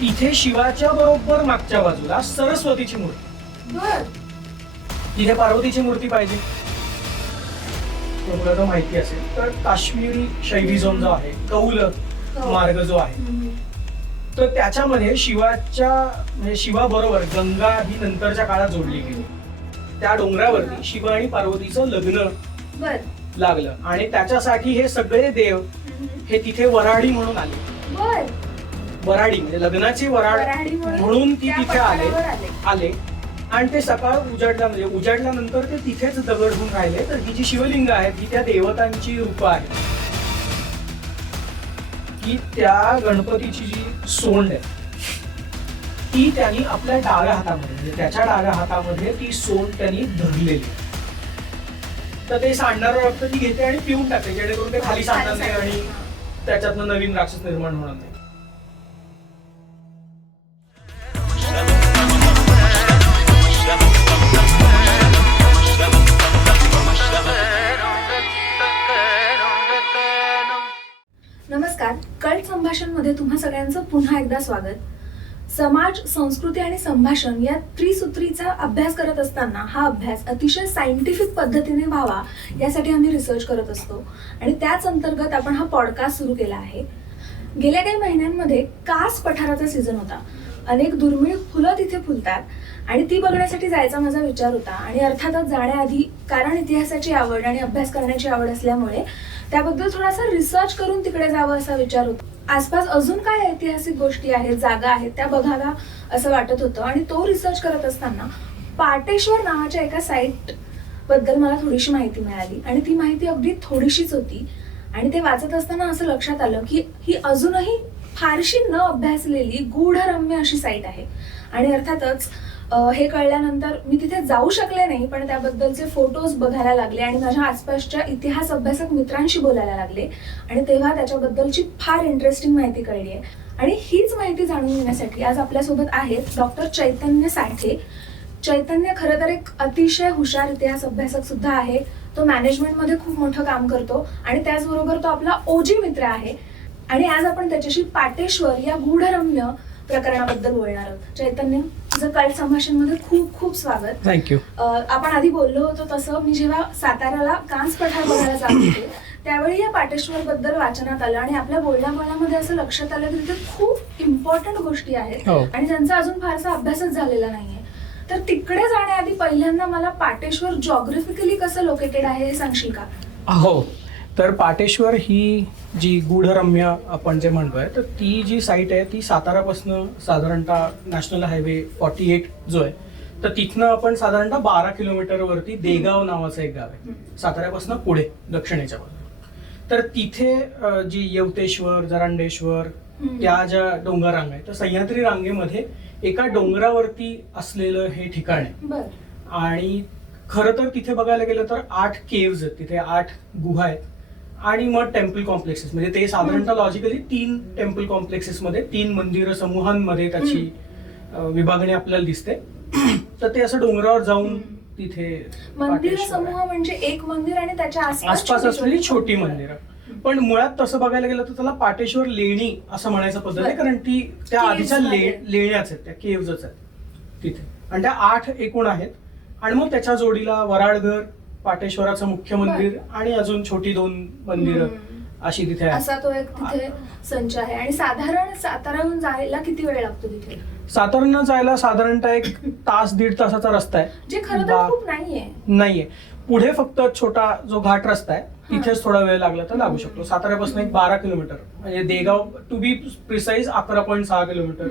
तिथे शिवाच्या बरोबर मागच्या बाजूला सरस्वतीची मूर्ती. बर. तिथे पार्वतीची मूर्ती पाहिजे, तुम्हाला माहिती असेल तर काश्मीरी शैली झोन जो आहे, कौल मार्ग जो आहे, तर त्याच्यामध्ये शिवाच्या म्हणजे शिवाबरोबर गंगा ही नंतरच्या काळात जोडली गेली. त्या डोंगरावरती शिव आणि पार्वतीचं लग्न बर. लागलं आणि त्याच्यासाठी हे सगळे देव हे तिथे वऱ्हाडी म्हणून आले. बर. वऱ्हाडी म्हणजे लग्नाची वऱ्हाड वऱ्हाडी म्हणून ती त्या तिथे आले पठारावर आले आणि ते सकाळ म्हणजे उजाडल्यानंतर ते तिथेच दगड होऊन राहिले. तर ही जी शिवलिंग आहेत ही त्या देवतांची रूप आहेत की त्या गणपतीची जी सोंड आहे ती त्यांनी आपल्या डाव्या हातामध्ये म्हणजे त्याच्या डाव्या हातामध्ये ती सोंड त्यांनी धरलेली. तर ते सांडणारं रक्त ती घेते आणि पिऊन टाकते जेणेकरून ते खाली सांडणार नाही आणि त्याच्यातनं नवीन राक्षस निर्माण होणार नाही. नमस्कार, कल्ट संभाषण मध्ये तुम्हा सगळ्यांचं पुन्हा एकदा स्वागत. समाज, संस्कृती आणि संभाषण या त्रिसूत्रीचा अभ्यास करत असताना हा अभ्यास अतिशय सायंटिफिक पद्धतीने व्हावा यासाठी आम्ही रिसर्च करत असतो आणि त्याच अंतर्गत आपण हा पॉडकास्ट सुरू केला आहे. गेल्या काही महिन्यांमध्ये कास पठाराचा सीझन होता. अनेक दुर्मिळ फुलं तिथे फुलतात आणि ती बघण्यासाठी जायचा माझा विचार होता आणि अर्थातच जाण्याआधी कारण इतिहासाची आवड आणि अभ्यास करण्याची आवड असल्यामुळे त्याबद्दल थोडासा रिसर्च करून तिकडे जावं असा विचार होता. आसपास अजून काय ऐतिहासिक गोष्टी आहेत, जागा आहेत त्या बघाव्या असं वाटत होतं आणि तो रिसर्च करत असताना पाटेश्वर नावाच्या एका साईट बद्दल मला थोडीशी माहिती मिळाली आणि ती माहिती अगदी थोडीशीच होती आणि ते वाचत असताना असं लक्षात आलं की ही अजूनही फारशी न अभ्यासलेली गूढरम्य अशी साईट आहे. आणि अर्थातच हे कळल्यानंतर मी तिथे जाऊ शकले नाही, पण त्याबद्दलचे फोटोज बघायला लागले आणि माझ्या आसपासच्या इतिहास अभ्यासक मित्रांशी बोलायला लागले आणि तेव्हा त्याच्याबद्दलची फार इंटरेस्टिंग माहिती कळली आहे. आणि हीच माहिती जाणून घेण्यासाठी आज आपल्यासोबत आहेत डॉक्टर चैतन्य साठे. चैतन्य खरं तर एक अतिशय हुशार इतिहास अभ्यासक सुद्धा आहे. तो मॅनेजमेंटमध्ये खूप मोठं काम करतो आणि त्याचबरोबर तो आपला ओजी मित्र आहे आणि आज आपण त्याच्याशी पाटेश्वर या गूढरम्य प्रकरणाबद्दल बोलणार आहोत. चैतन्य, तुझं कल्ट संभाषण मध्ये खूप खूप स्वागत. थँक्यू. आपण आधी बोललो होतो तसं मी जेव्हा साताऱ्याला कांस पठार बघायला जात होते त्यावेळी या पाटेश्वर बद्दल वाचनात आलं आणि आपल्या बोलण्यामध्ये असं लक्षात आलं की तिथे खूप इम्पॉर्टंट गोष्टी आहेत आणि त्यांचा अजून फारसा अभ्यासच झालेला नाहीये. तर तिकडे जाण्याआधी पहिल्यांदा मला पाटेश्वर जॉग्राफिकली कसं लोकेटेड आहे हे सांगशील का? हो, तर पाटेश्वर ही जी गूढरम्य आपण जे म्हणतोय तर ती जी साईट आहे ती सातारापासून साधारणतः नॅशनल हायवे 48 जो आहे तर तिथनं आपण साधारणतः 12 किलोमीटरवरती देगाव नावाचं एक गाव आहे साताऱ्यापासून पुढे दक्षिणेच्या बाजूला. तर तिथे जी येवतेश्वर, जरांडेश्वर त्या ज्या डोंगर रांगा आहेत तर सह्याद्री रांगेमध्ये एका डोंगरावरती असलेलं हे ठिकाण आहे. आणि खरं तर तिथे बघायला गेलं तर 8 केव्ज आहेत, तिथे 8 गुहा आहेत आणि मग टेम्पल कॉम्प्लेक्सेस म्हणजे ते साधारणतः लॉजिकली 3 टेम्पल कॉम्प्लेक्सेस मध्ये 3 मंदिर समूहांमध्ये त्याची विभागणी आपल्याला दिसते. तर ते असं डोंगरावर जाऊन तिथे मंदिर समूह म्हणजे एक मंदिर आणि त्याच्या आसपास असलेली छोटी मंदिरं. पण मुळात तसं बघायला गेलं तर त्याला पाटेश्वर लेणी असं म्हणायचं पद्धत आहे कारण ती त्या आधीच्या लेण्याच आहेत, त्या केव्हच आहेत तिथे आणि त्या 8 एकूण आहेत. आणि मग त्याच्या जोडीला वराडघर, पाटेश्वराचं मुख्य मंदिर आणि अजून छोटी 2 मंदिरं अशी तिथे आहे. असा तो एक तिथे संच आहे. आणि साधारण साताऱ्याहून जायला किती वेळ लागतो तिथे? साताऱ्यानं जायला साधारणतः 1 तास 1.5 तासाचा रस्ता आहे, जे खरं तर खूप नाहीये. पुढे फक्त छोटा जो घाट रस्ता आहे तिथेच थोडा वेळ लागला तर लागू शकतो. साताऱ्यापासून 12 किलोमीटर म्हणजे Degaon to be precise 11.6 kilometer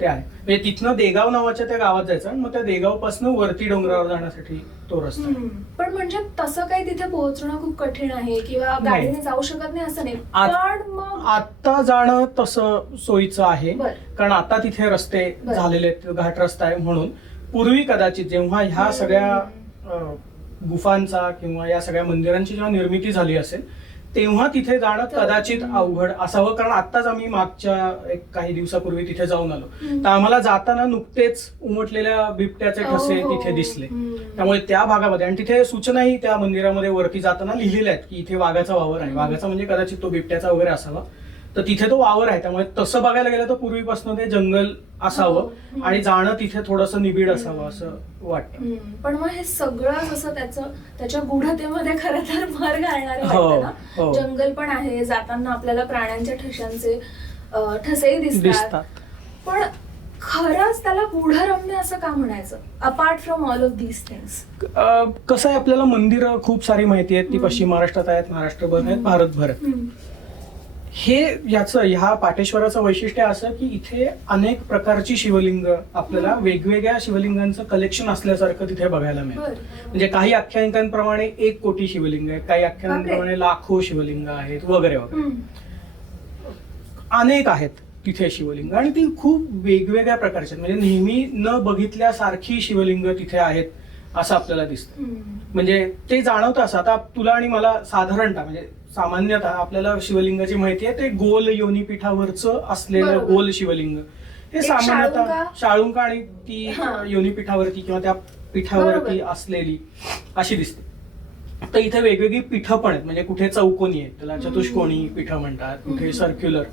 ते आहे. म्हणजे तिथनं देगाव नावाच्या त्या गावात जायचं आणि मग त्या देगावपासून वरती डोंगरावर जाण्यासाठी तो रस्ता. पण म्हणजे तसं काही तिथे पोहोचणं खूप कठीण आहे किंवा गाडीने जाऊ शकत नाही असं नाही. पण मग आता जाणं तसं सोयीचं आहे कारण आता तिथे रस्ते झालेले आहेत, घाट रस्ता आहे म्हणून. पूर्वी कदाचित जेव्हा ह्या सगळ्या गुफांचा किंवा या सगळ्या मंदिरांची जेव्हा निर्मिती झाली असेल तेव्हा तिथे जाणं कदाचित अवघड असावं कारण आत्ताच आम्ही मागच्या काही दिवसापूर्वी तिथे जाऊन आलो तर आम्हाला जाताना नुकतेच उमटलेल्या बिबट्याचे ठसे तिथे दिसले. त्यामुळे त्या भागामध्ये आणि तिथे सूचनाही त्या मंदिरामध्ये वरती जाताना लिहिलेल्या आहेत की इथे वाघाचा वावर आहे. वाघाचा म्हणजे कदाचित तो बिबट्याचा वगैरे असावा. तर तिथे तो वावर आहे, त्यामुळे तसं बघायला गेलं तर पूर्वीपासून ते जंगल असावं आणि जाणं तिथे थोडंसं निबिड असावं असं वाटतं. पण मग हे सगळं जसं त्याच्या गूढतेमध्ये खरं तर भर घालणारं हो, वाटतं ना. हो. जंगल पण आहे, जाताना आपल्याला प्राण्यांच्या ठशांचे ठसेही दिसतात. दिसतात. पण खरंच त्याला गूढरम्य असं का म्हणायचं, apart from all of these things? कसं आहे, आपल्याला मंदिरं खूप सारी माहिती आहेत, ती पश्चिम महाराष्ट्रात आहेत, महाराष्ट्रभर आहेत, भारतभर आहेत. ह्या पाटेश्वराचं वैशिष्ट्य असं की इथे अनेक प्रकारची शिवलिंग आपल्याला वेगवेगळ्या शिवलिंगांचं कलेक्शन असल्यासारखं तिथे बघायला मिळतं. म्हणजे काही आख्यायिकांप्रमाणे 1 कोटी शिवलिंग आहेत, काही आख्यायिकांप्रमाणे लाखो शिवलिंग आहेत वगैरे वगैरे. अनेक आहेत तिथे शिवलिंग आणि ती खूप वेगवेगळ्या प्रकारची आहेत. म्हणजे नेहमी न बघितल्यासारखी शिवलिंग तिथे आहेत असं आपल्याला दिसतं. म्हणजे ते जाणवतं असं. आता तुला आणि मला साधारणतः म्हणजे सामान्यतः आपल्याला शिवलिंगाची माहिती आहे, ते गोल योनीपीठावरचं असलेलं गोल शिवलिंग हे सामान्यतः शाळुंका आणि ती योनीपीठावरती किंवा त्या पीठावरती असलेली अशी दिसते. तर इथे वेगवेगळी पीठं पण आहेत. म्हणजे कुठे चौकोनी आहेत, त्याला चतुष्कोणी पीठं म्हणतात, कुठे सर्क्युलर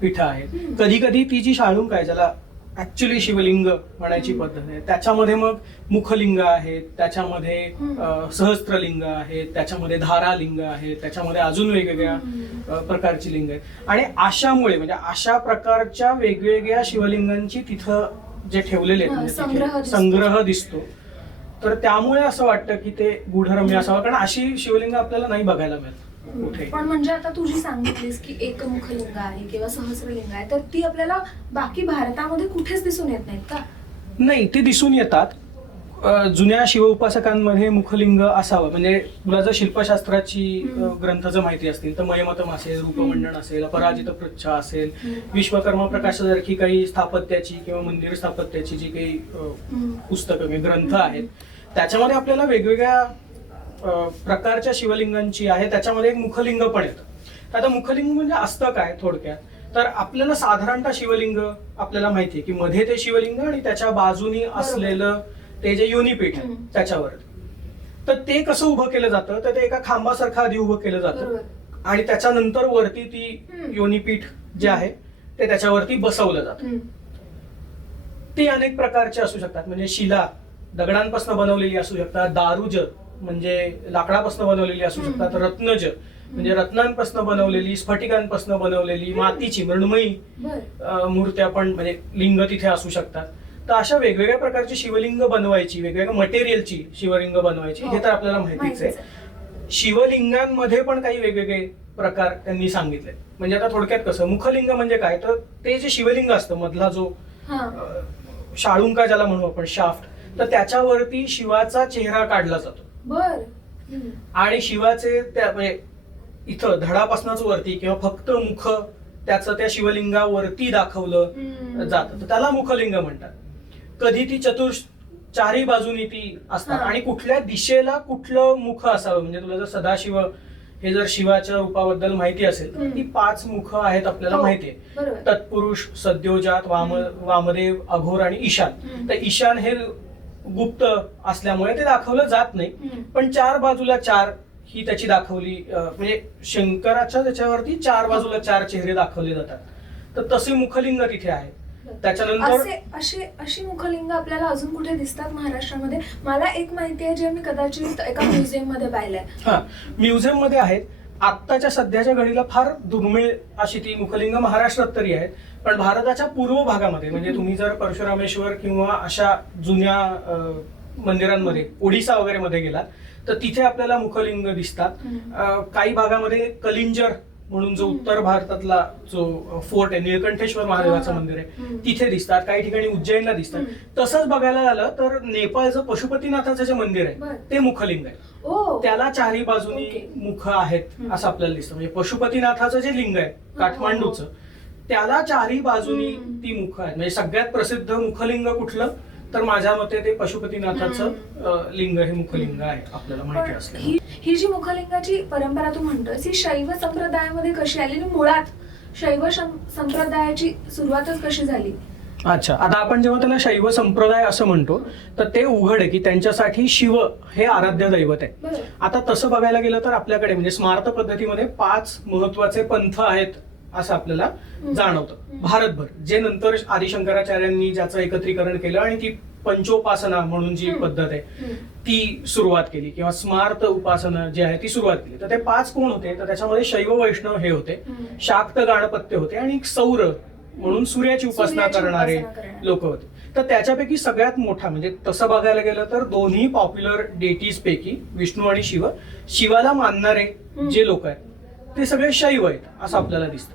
पीठं आहेत. कधी कधी ती जी शाळुंका आहे, ज्याला ऍक्च्युली शिवलिंग म्हणायची पद्धत आहे, त्याच्यामध्ये मग मुखलिंग आहेत, त्याच्यामध्ये सहस्त्रलिंग आहेत, त्याच्यामध्ये धारालिंग आहेत, त्याच्यामध्ये अजून वेगवेगळ्या प्रकारची लिंग आहेत. आणि अशामुळे म्हणजे अशा प्रकारच्या वेगवेगळ्या शिवलिंगांची तिथं जे ठेवलेले आहेत म्हणजे संग्रह दिसतो. तर त्यामुळे असं वाटतं की ते गूढरम्य असावं, कारण अशी शिवलिंग आपल्याला नाही बघायला मिळत कुठे. पण म्हणजे आता तू जी सांगितलीस की एकमुखलिंग आहे किंवा सहस्रलिंग आहे, तर ती आपल्याला बाकी भारतामध्ये कुठेच दिसून येत नाहीत का? नाही, ते दिसून येतात. जुन्या शिवउपासकांमध्ये मुखलिंग असावं. म्हणजे तुला जर शिल्पशास्त्राची ग्रंथ जर माहिती असतील तर मयमतम असेल, रूपमंडन असेल, अपराजित पृच्छा असेल, विश्वकर्मा प्रकाशासारखी काही स्थापत्याची किंवा मंदिर स्थापत्याची जी काही पुस्तकं ग्रंथ आहेत, त्याच्यामध्ये आपल्याला वेगवेगळ्या प्रकारच्या शिवलिंगांची आहे. त्याच्यामध्ये एक मुखलिंग पण येतं. आता मुखलिंग म्हणजे असतं काय थोडक्यात, तर आपल्याला साधारणतः शिवलिंग आपल्याला माहितीये की मध्ये ते शिवलिंग आणि त्याच्या बाजूनी असलेलं ते जे योनीपीठ आहे त्याच्यावरती. तर ते कसं उभं केलं जातं, तर ते एका खांबासारखं आधी उभं केलं जातं आणि त्याच्यानंतर वरती ती योनीपीठ जे आहे ते त्याच्यावरती बसवलं जातं. ते अनेक प्रकारचे असू शकतात. म्हणजे शिला दगडांपासून बनवलेली असू शकतात, दारुज म्हणजे लाकडापासून बनवलेली असू शकतात, रत्नज म्हणजे रत्नांपासून बनवलेली, स्फटिकांपासून बनवलेली, मातीची मृण्मयी मूर्त्या पण म्हणजे लिंग तिथे असू शकतात. तर अशा वेगवेगळ्या प्रकारची शिवलिंग बनवायची, वेगवेगळ्या मटेरियलची शिवलिंग बनवायची, हे तर आपल्याला माहितीच आहे. शिवलिंगांमध्ये पण काही वेगवेगळे प्रकार त्यांनी सांगितले. म्हणजे आता थोडक्यात कसं, मुखलिंग म्हणजे काय, तर ते जे शिवलिंग असतं मधला जो शाळुंका ज्याला म्हणू आपण, शाफ्ट, तर त्याच्यावरती शिवाचा चेहरा काढला जातो. आणि शिवाचे त्या म्हणजे इथं धडापासूनच वरती किंवा फक्त मुख त्याचं त्या शिवलिंगावरती दाखवलं जातं, तर त्याला मुखलिंग म्हणतात. कधी ती चारही बाजूनी ती असतात आणि कुठल्या दिशेला कुठलं मुख असावं. म्हणजे तुला जर सदाशिव हे जर शिवाच्या रूपाबद्दल माहिती असेल तर ती 5 मुख आहेत आपल्याला माहिती आहे. तत्पुरुष, सद्योजात, वामदेव, अघोर आणि ईशान. तर ईशान हे गुप्त असल्यामुळे ते दाखवलं जात नाही, पण 4 बाजूला 4 ही त्याची दाखवली. म्हणजे शंकराच्या त्याच्यावरती 4 बाजूला 4 चेहरे दाखवले जातात. तर तसे मुखलिंग तिथे आहे. त्याच्यानंतर अशी मुखलिंग आपल्याला अजून कुठे दिसतात महाराष्ट्रामध्ये? मला एक माहिती आहे, जे मी कदाचित एका म्युझियम मध्ये पाहिलंय. म्युझियम मध्ये आहेत. आत्ताच्या सध्याच्या घडीला फार दुर्मिळ अशी ती मुखलिंग महाराष्ट्रात तरी आहेत. पण भारताच्या पूर्व भागामध्ये म्हणजे तुम्ही जर परशुरामेश्वर किंवा अशा जुन्या मंदिरांमध्ये ओडिसा वगैरे मध्ये गेलात तर तिथे आपल्याला मुखलिंग दिसतात. काही भागामध्ये कलिंजर म्हणून जो उत्तर भारतातला जो फोर्ट आहे, निळकंठेश्वर महादेवाचं मंदिर आहे, तिथे दिसतात. काही ठिकाणी उज्जैनला दिसतात. तसंच बघायला झालं तर नेपाळचं पशुपतीनाथाचं जे मंदिर आहे ते मुखलिंग आहे. त्याला 4ही बाजूनी मुख आहेत असं आपल्याला दिसतं. म्हणजे पशुपतीनाथाचं जे लिंग आहे काठमांडूचं, त्याला 4ही बाजूनी ती मुख आहेत. म्हणजे सगळ्यात प्रसिद्ध मुखलिंग कुठलं, तर माझ्या मते ते पशुपतीनाथाचं लिंग हे मुखलिंग आहे आपल्याला माहिती असलं. ही जी मुखलिंगाची परंपरा तू म्हणतोस, ही शैव संप्रदायामध्ये कशी आली आणि मुळात शैव संप्रदायाची सुरुवातच कशी झाली? अच्छा, आता आपण जेव्हा त्याला शैव संप्रदाय असं म्हणतो तर ते उघड आहे की त्यांच्यासाठी शिव हे आराध्य दैवत आहे. आता तसं बघायला गेलं तर आपल्याकडे म्हणजे स्मार्त पद्धतीमध्ये 5 महत्वाचे पंथ आहेत असं आपल्याला जाणवतं भारतभर. जे नंतर आदिशंकराचार्यांनी ज्याचं एकत्रीकरण केलं आणि ती पंचोपासना म्हणून जी पद्धत आहे ती सुरुवात केली, किंवा स्मार्त उपासना जी आहे ती सुरुवात केली. तर ते 5 कोण होते, तर त्याच्यामध्ये शैव वैष्णव हे होते, शाक्त गाणपत्य होते आणि एक सौर म्हणून सूर्याची उपासना करणारे लोक होते. तर त्याच्यापैकी सगळ्यात मोठा म्हणजे तसं बघायला गेलं तर दोन्ही पॉप्युलर डेटीज पैकी विष्णू आणि शिव, शिवाला मानणारे जे लोक आहेत ते सगळे शैव आहेत असं आपल्याला दिसतं.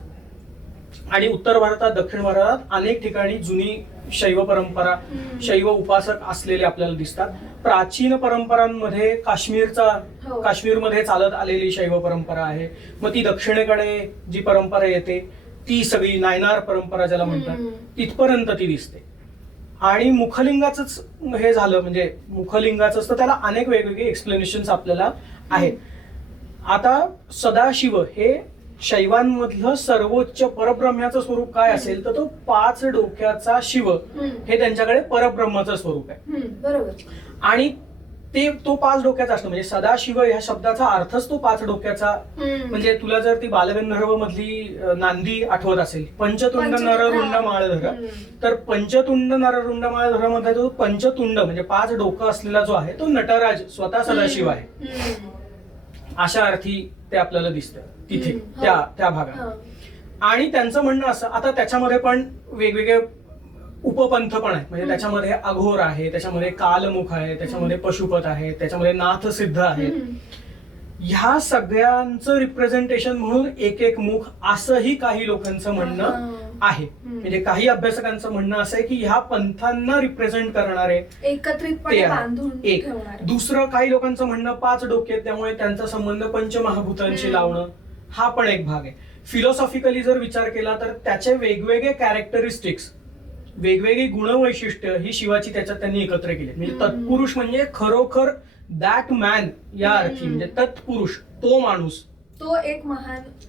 आणि उत्तर भारतात, दक्षिण भारतात अनेक ठिकाणी जुनी शैव परंपरा, शैव उपासक असलेले आपल्याला दिसतात. प्राचीन परंपरांमध्ये काश्मीरमध्ये चालत आलेली शैव परंपरा आहे. मग ती दक्षिणेकडे जी परंपरा येते ती सगळी नायनार परंपरा ज्याला म्हणतात तिथपर्यंत ती दिसते. आणि मुखलिंगाच हे झालं म्हणजे मुखलिंगाचं तर त्याला अनेक वेगवेगळे एक्सप्लेनेशन आपल्याला आहेत. आता सदाशिव हे शैवांमधलं सर्वोच्च परब्रह्माचं स्वरूप काय असेल तर तो 5 डोक्याचा शिव हे त्यांच्याकडे परब्रह्माचं स्वरूप आहे. बरोबर. आणि तो 5 डोक्याचा असतो म्हणजे सदाशिव ह्या शब्दाचा अर्थच तो 5 डोक्याचा. म्हणजे तुला जर ती बालगंधर्व मधली नांदी आठवत असेल, पंचतुंड नररुंड माळधर, तर पंचतुंड नररुंड माळधर मध्ये जो पंचतुंड म्हणजे 5 डोकं असलेला जो आहे तो नटराज स्वतः सदाशिव आहे. अशा अर्थी ते आपल्याला दिसतं तिथे त्या भागात. आणि त्यांचं म्हणणं असं, आता त्याच्यामध्ये पण वेगवेगळे उपपंथ पण आहेत. म्हणजे त्याच्यामध्ये अघोर आहे, त्याच्यामध्ये कालमुख आहे, त्याच्यामध्ये पशुपत आहे, त्याच्यामध्ये नाथसिद्ध आहेत. ह्या सगळ्यांचं रिप्रेझेंटेशन म्हणून एक मुख असंही काही लोकांचं म्हणणं आहे. म्हणजे काही अभ्यासकांचं म्हणणं असं आहे की ह्या पंथांना रिप्रेझेंट करणारे एकत्रितपणे बांधून एक. दुसरं काही लोकांचं म्हणणं 5 डोके त्यामुळे त्यांचा संबंध पंचमहाभूतांशी लावणं हा पण एक भाग आहे. फिलॉसॉफिकली जर विचार केला तर त्याचे वेगवेगळे कॅरेक्टरिस्टिक्स, वेगवेगळी गुणवैशिष्ट्य ही शिवाची त्याच्यात त्यांनी एकत्र केली. म्हणजे तत्पुरुष म्हणजे खरोखर दॅट मॅन या अर्थी, म्हणजे तत्पुरुष तो माणूस, तो एक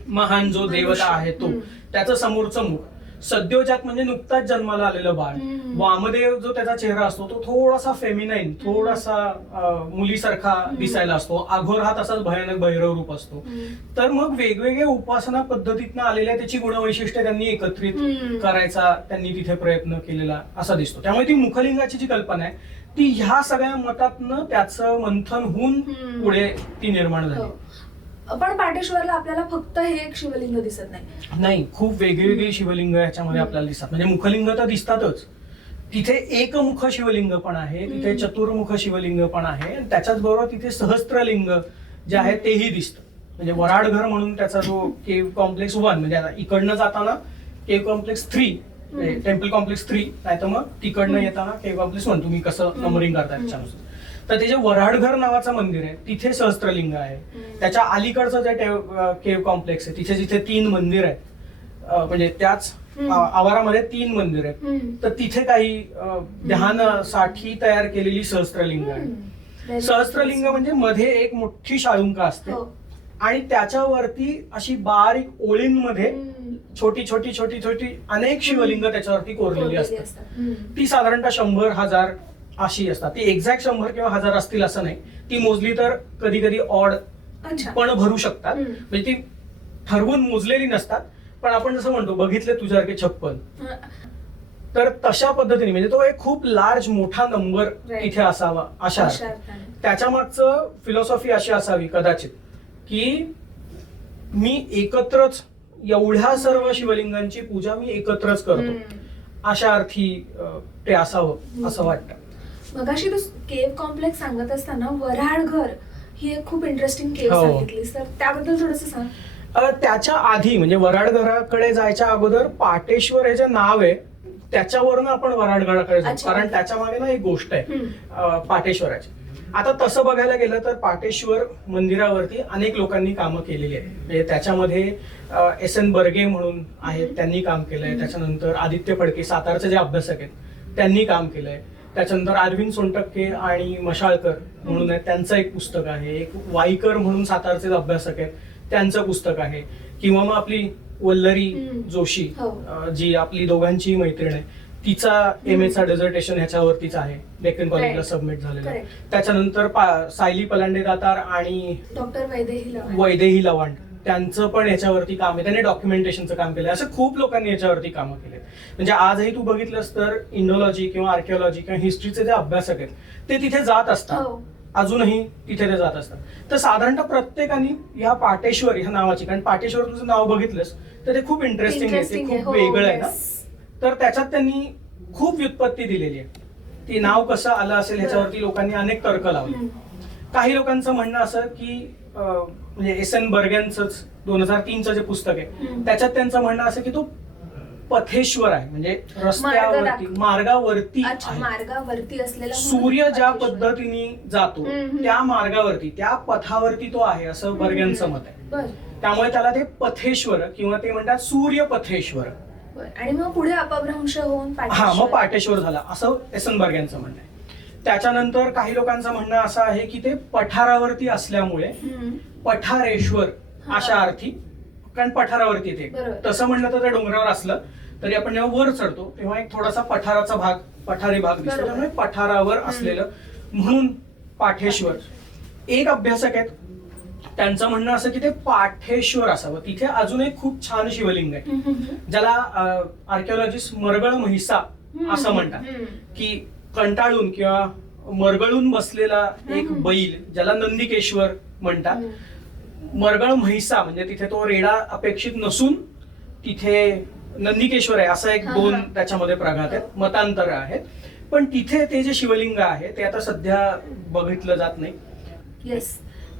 महान जो देवता आहे तो, त्याचं समोरचं मुख. सद्योजात म्हणजे नुकताच जन्माला आलेलं बाळ. वामदेव जो त्याचा चेहरा असतो तो थोडासा फेमिनाईन, थोडासा मुलीसारखा दिसायला असतो. अघोर हा तसाच भयानक भैरव रूप असतो. तर मग वेगवेगळ्या उपासना पद्धतीतनं आलेल्या त्याची गुणवैशिष्ट्य त्यांनी एकत्रित करायचा त्यांनी तिथे प्रयत्न केलेला असा दिसतो. त्यामुळे ती मुखलिंगाची जी कल्पना आहे ती ह्या सगळ्या मतातनं त्याचं मंथन होऊन पुढे ती निर्माण झाली. पण पाटेश्वरला आपल्याला फक्त हे एक शिवलिंग दिसत नाही, खूप वेगवेगळी शिवलिंग याच्यामध्ये आपल्याला दिसतात. म्हणजे मुखलिंग तर दिसतातच, तिथे एकमुख शिवलिंग पण आहे, तिथे चतुर्मुख शिवलिंग पण आहे, आणि त्याच्याच बरोबर तिथे सहस्त्रलिंग जे आहे तेही दिसतं. म्हणजे वराडघर म्हणून त्याचा जो केव्ह कॉम्प्लेक्स 1 म्हणजे आता इकडनं जाताना केव्ह कॉम्प्लेक्स 3, टेम्पल कॉम्प्लेक्स 3, नाही तर मग तिकडनं येताना केव्ह कॉम्प्लेक्स 1, तुम्ही कसं नंबरिंग करताय त्याच्यानुसार. तर ते जे वराडघर नावाचं मंदिर आहे तिथे सहस्त्रलिंग आहे. त्याच्या अलीकडचं जे केव्ह कॉम्प्लेक्स आहे तिथे जिथे 3 मंदिर आहेत, म्हणजे त्याच आवारामध्ये 3 मंदिर आहेत, तर तिथे काही ध्यानासाठी तयार केलेली सहस्त्रलिंग आहे. सहस्त्रलिंग म्हणजे मध्ये एक मोठी शाळुंका असते आणि त्याच्यावरती अशी बारीक ओळींमध्ये छोटी छोटी छोटी छोटी अनेक शिवलिंग त्याच्यावरती कोरलेली असतात. ती साधारणतः 100,000 अशी असतात. ती एक्झॅक्ट 100 किंवा 1000 असतील असं नाही. ती मोजली तर कधी कधी ऑड पण भरू शकतात. म्हणजे ती ठरवून मोजलेली नसतात, पण आपण जसं म्हणतो बघितले तुझ्यासारखे 56, तर तशा पद्धतीने म्हणजे तो एक खूप लार्ज मोठा नंबर तिथे असावा अशा. त्याच्या मागचं फिलॉसॉफी अशी असावी कदाचित की मी एकत्रच एवढ्या सर्व शिवलिंगांची पूजा मी एकत्रच करतो अशा अर्थी ते असावं असं वाटतं. मगाशी तू केव्ह कॉम्प्लेक्स सांगत असताना वराडघर ही एक खूप इंटरेस्टिंग केव्ह सांगितलीस, तर त्याबद्दल थोडंसं सांग. त्याच्या आधी म्हणजे वराडघराकडे जायच्या अगोदर पाटेश्वर हे जे नाव आहे त्याच्यावरून आपण वराडगडाकडे जाऊ, कारण त्याच्या मागे ना एक गोष्ट आहे पाटेश्वराची. आता तसं बघायला गेलं तर पाटेश्वर मंदिरावरती अनेक लोकांनी कामं केलेली आहेत. म्हणजे त्याच्यामध्ये S.N. बर्गे म्हणून आहेत, त्यांनी काम केलंय. त्याच्यानंतर आदित्य फडके सातारचे जे अभ्यासक आहेत त्यांनी काम केलंय. त्याच्यानंतर अरविंद सोनटक्के आणि मशाळकर म्हणून आहेत, त्यांचं एक पुस्तक आहे. एक वाईकर म्हणून सातारचे अभ्यासक आहेत, त्यांचं पुस्तक आहे. किंवा मग आपली वल्लरी जोशी जी आपली दोघांची मैत्रीण आहे, तिचा MA डेझर्टेशन ह्याच्यावरतीच आहे, डेक्कन कॉलेजला सबमिट झालेला आहे. त्याच्यानंतर सायली पलांडे दातार आणि डॉक्टर वैदेही वैदेही लवांड त्यांचं पण याच्यावरती काम आहे, त्यांनी डॉक्युमेंटेशनचं काम केलं. असं खूप लोकांनी याच्यावरती कामं केले. म्हणजे आजही तू बघितलंस तर इंडोलॉजी किंवा आर्किओलॉजी किंवा हिस्ट्रीचे जे अभ्यासक आहेत ते तिथे जात असतात. हो. अजूनही तिथे ते जात असतात. तर साधारणतः प्रत्येकाने या पाटेश्वर ह्या नावाची, कारण पाटेश्वर तुझं नाव बघितलंस तर ते खूप इंटरेस्टिंग आहे, ते खूप हो, वेगळं आहे ना. yes. तर त्याच्यात त्यांनी खूप व्युत्पत्ती दिलेली आहे. ती नाव कसं आलं असेल ह्याच्यावरती लोकांनी अनेक तर्क लावले. काही लोकांचं म्हणणं असं की म्हणजे एस.एन. बर्ग्यांचंच 2003चं जे पुस्तक आहे त्याच्यात त्यांचं म्हणणं असं की तो पथेश्वर आहे, म्हणजे रस्त्यावरती मार्गावरती अच्छा, आहे. मार्गावरती असलेला सूर्य ज्या पथेश्वर. पद्धतीने जातो त्या मार्गावरती, त्या पथावरती तो आहे असं बर्ग्यांचं मत आहे. बरं. त्यामुळे त्याला ते पथेश्वर किंवा ते म्हणतात सूर्य पथेश्वर. बरं. आणि मग पुढे अपभ्रंश होऊन हा, मग पाटेश्वर झाला असं एस.एन. बर्ग्यांचं म्हणणं आहे. त्याच्यानंतर काही लोकांचं म्हणणं असं आहे की ते पठारावरती असल्यामुळे पठारेश्वर अशा अर्थी, कारण पठारावरती येते. बरोबर. तसं म्हणलं तर त्या डोंगरावर असलं तरी आपण जेव्हा वर चढतो तेव्हा एक थोडासा पठाराचा भाग, पठारी भाग दिसतो, बरोबर. त्यामुळे पठारावर असलेलं म्हणून पाठेश्वर. एक अभ्यासक आहेत त्यांचं म्हणणं असं की ते पाठेश्वर असावं. तिथे अजून एक खूप छान शिवलिंग आहे ज्याला आर्किओलॉजिस्ट मरगळ महिसा असं म्हणतात, की कंटाळून किंवा मरगळून बसलेला एक बैल ज्याला नंदिकेश्वर म्हणतात. मरगळ म्हैसा म्हणजे तिथे तो रेडा अपेक्षित नसून तिथे नंदिकेश्वर आहे असं एक दोन त्याच्यामध्ये प्रघात आहेत, मतांतर आहेत. पण तिथे ते जे शिवलिंग आहे ते आता सध्या बघितलं जात नाही. येस.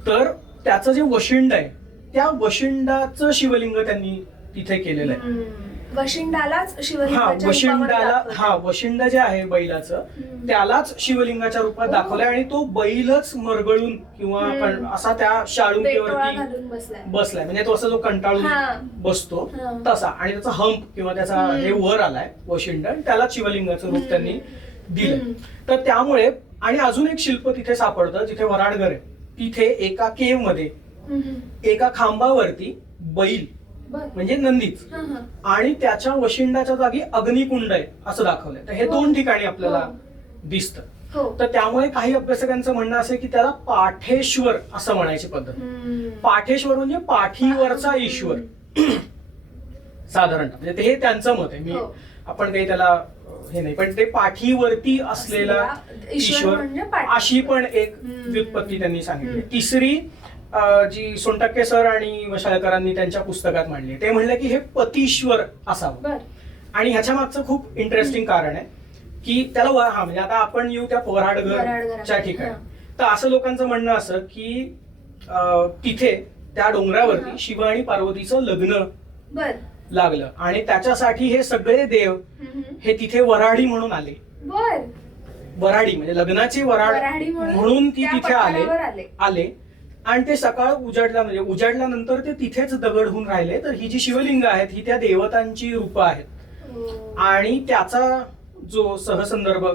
तर त्याचं जे वशिंड आहे त्या वशिंडाचं शिवलिंग त्यांनी तिथे केलेलं आहे. वशिंडालाच हा, शिवलिंगाच्या वशिंडाला, रूपामध्ये हा, वशिंड जे आहे बैलाचं त्यालाच शिवलिंगाच्या रूपात दाखवलंय. आणि तो बैलच मरगळून किंवा असा त्या बेटोळा शाळुंकीवरती घालून बसलाय. बसलाय, म्हणजे तो असा जो कंटाळून बसतो तसा. आणि त्याचा हंप किंवा त्याचा हे वर आलाय वशिंड, त्याला शिवलिंगाचं रूप त्यांनी दिलं. तर त्यामुळे, आणि अजून एक शिल्प तिथे सापडतं जिथे वराडगर आहे, तिथे एका केव मध्ये एका खांबावरती बैल म्हणजे नंदीच आणि त्याच्या वशिंडाच्या जागी अग्निकुंड आहे असं दाखवलंय. तर हे दोन ठिकाणी आपल्याला दिसतं. तर त्यामुळे काही अभ्यासकांचं म्हणणं असं की त्याला पाठेश्वर असं म्हणायची पद्धत. पाठेश्वर म्हणजे पाठीवरचा ईश्वर साधारणतः, म्हणजे ते हे त्यांचं मत आहे. मी आपण काही त्याला हे नाही, पण ते पाठीवरती असलेला ईश्वर अशी पण एक व्युत्पत्ती त्यांनी सांगितली. तिसरी जी सोनटक्के सर आणि मशाळकरांनी त्यांच्या पुस्तकात मांडली, ते म्हणले की हे पतीश्वर असावं. आणि ह्याच्या मागचं खूप इंटरेस्टिंग कारण आहे की त्याला म्हणजे आता आपण येऊ त्या वराडगरच्या ठिकाणी. तर असं लोकांचं म्हणणं असं की तिथे त्या डोंगरावरती शिव आणि पार्वतीचं लग्न लागलं आणि त्याच्यासाठी हे सगळे देव हे तिथे वराडी म्हणून आले. वराडी म्हणजे लग्नाची वराड म्हणून ती तिथे आले. आणि ते सकाळ म्हणजे उजाडल्यानंतर ते तिथेच दगड होऊन राहिले. तर ही जी शिवलिंग आहेत ही त्या देवतांची रूपं आहेत. आणि त्याचा जो सहसंदर्भ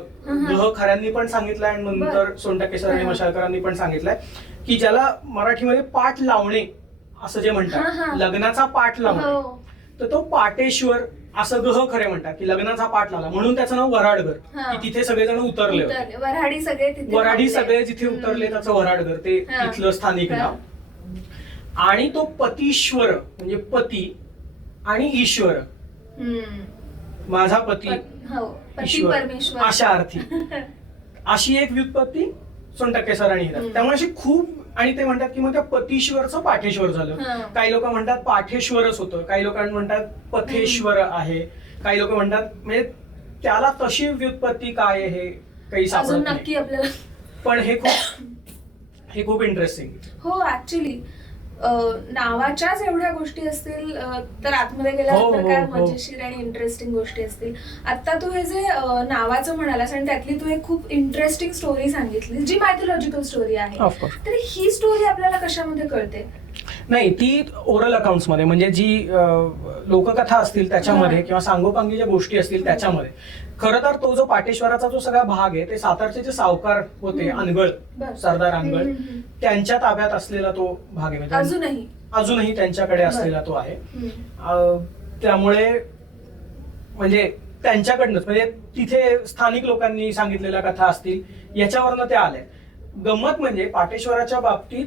खऱ्यांनी पण सांगितलाय आणि नंतर सोनटक्के सर आणि मशाळकरांनी पण सांगितलंय की ज्याला मराठीमध्ये पाठ लावणे असं जे म्हणतात, लग्नाचा पाठ लावणे, तर तो पाटेश्वर असं खरे म्हणतात की लग्नाचा पाठ लावला म्हणून त्याचं नाव वराडगर, की तिथे सगळेजण उतरले होते. वराडी सगळे जिथे उतरले त्याचं वराडगर, ते तिथलं स्थानिक नाव. आणि तो पतीश्वर म्हणजे पती आणि ईश्वर, माझा पती ईश्वर अशा अर्थी अशी एक व्युत्पत्ती सोनटक्के सरांनी. त्यामुळे अशी खूप, आणि ते म्हणतात की मग त्या पतीश्वरचं पाठेश्वर झालं. काही लोक म्हणतात पाठेश्वरच होतं, काही लोक म्हणतात पथेश्वर आहे, काही लोक म्हणतात, म्हणजे त्याला तशी व्युत्पत्ती काय हे काही सापडत नाही आपल्याला. पण हे खूप इंटरेस्टिंग. हो, ऍक्च्युली नावाच्याच एवढ्या गोष्टी असतील तर आतमध्ये गेल्यानंतर काय मजेशीर आणि इंटरेस्टिंग गोष्टी असतील. आता तू हे जे नावाचं म्हणालास आणि त्यातली तू एक खूप इंटरेस्टिंग स्टोरी सांगितली जी मायथॉलॉजिकल स्टोरी आहे, तर ही स्टोरी आपल्याला कशामध्ये कळते? नाही, ती ओरल अकाउंट्स मध्ये, म्हणजे जी लोककथा असतील त्याच्यामध्ये किंवा सांगोपांगी ज्या गोष्टी असतील त्याच्यामध्ये. खरं तर तो जो पाटेश्वराचा जो सगळा भाग आहे ते सातारचे जे सावकार होते, अनगळ, सरदार अनगळ, त्यांच्या ताब्यात असलेला तो भाग आहे. म्हणजे अजूनही त्यांच्याकडे असलेला तो आहे. त्यामुळे म्हणजे त्यांच्याकडनंच, म्हणजे तिथे स्थानिक लोकांनी सांगितलेल्या कथा असतील याच्यावरनं ते आले. गंमत म्हणजे पाटेश्वराच्या बाबतीत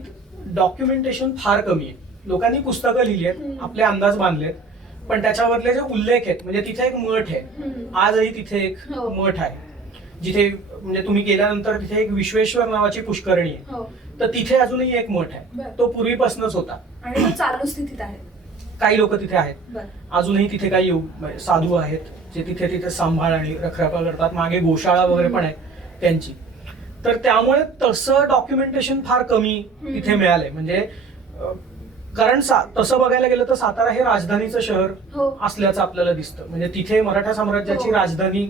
डॉक्युमेंटेशन फार कमी आहे. लोकांनी पुस्तकं लिहिली आहेत, आपले अंदाज बांधलेत, पण त्याच्यावरले जे उल्लेख आहेत म्हणजे तिथे एक मठ आहे, आजही तिथे एक हो. मठ आहे, जिथे म्हणजे तुम्ही गेल्यानंतर तिथे एक विश्वेश्वर नावाची पुष्करणी आहे, हो. तर तिथे अजूनही एक मठ आहे, बरं. तो पूर्वीपासूनच होता. आणि तो चालू स्थितीत आहे. काही लोक तिथे आहेत, बरं. अजूनही तिथे काही म्हणजे साधू आहेत जे तिथे सांभाळ आणि रखरखाव करतात, मागे गोशाळा वगैरे पण आहे त्यांची. तर त्यामुळे तसं डॉक्युमेंटेशन फार कमी तिथे मिळालंय. म्हणजे कारण तसं बघायला गेलं तर सातारा हे राजधानीचं शहर हो. असल्याचं आपल्याला दिसतं. म्हणजे तिथे मराठा साम्राज्याची हो. राजधानी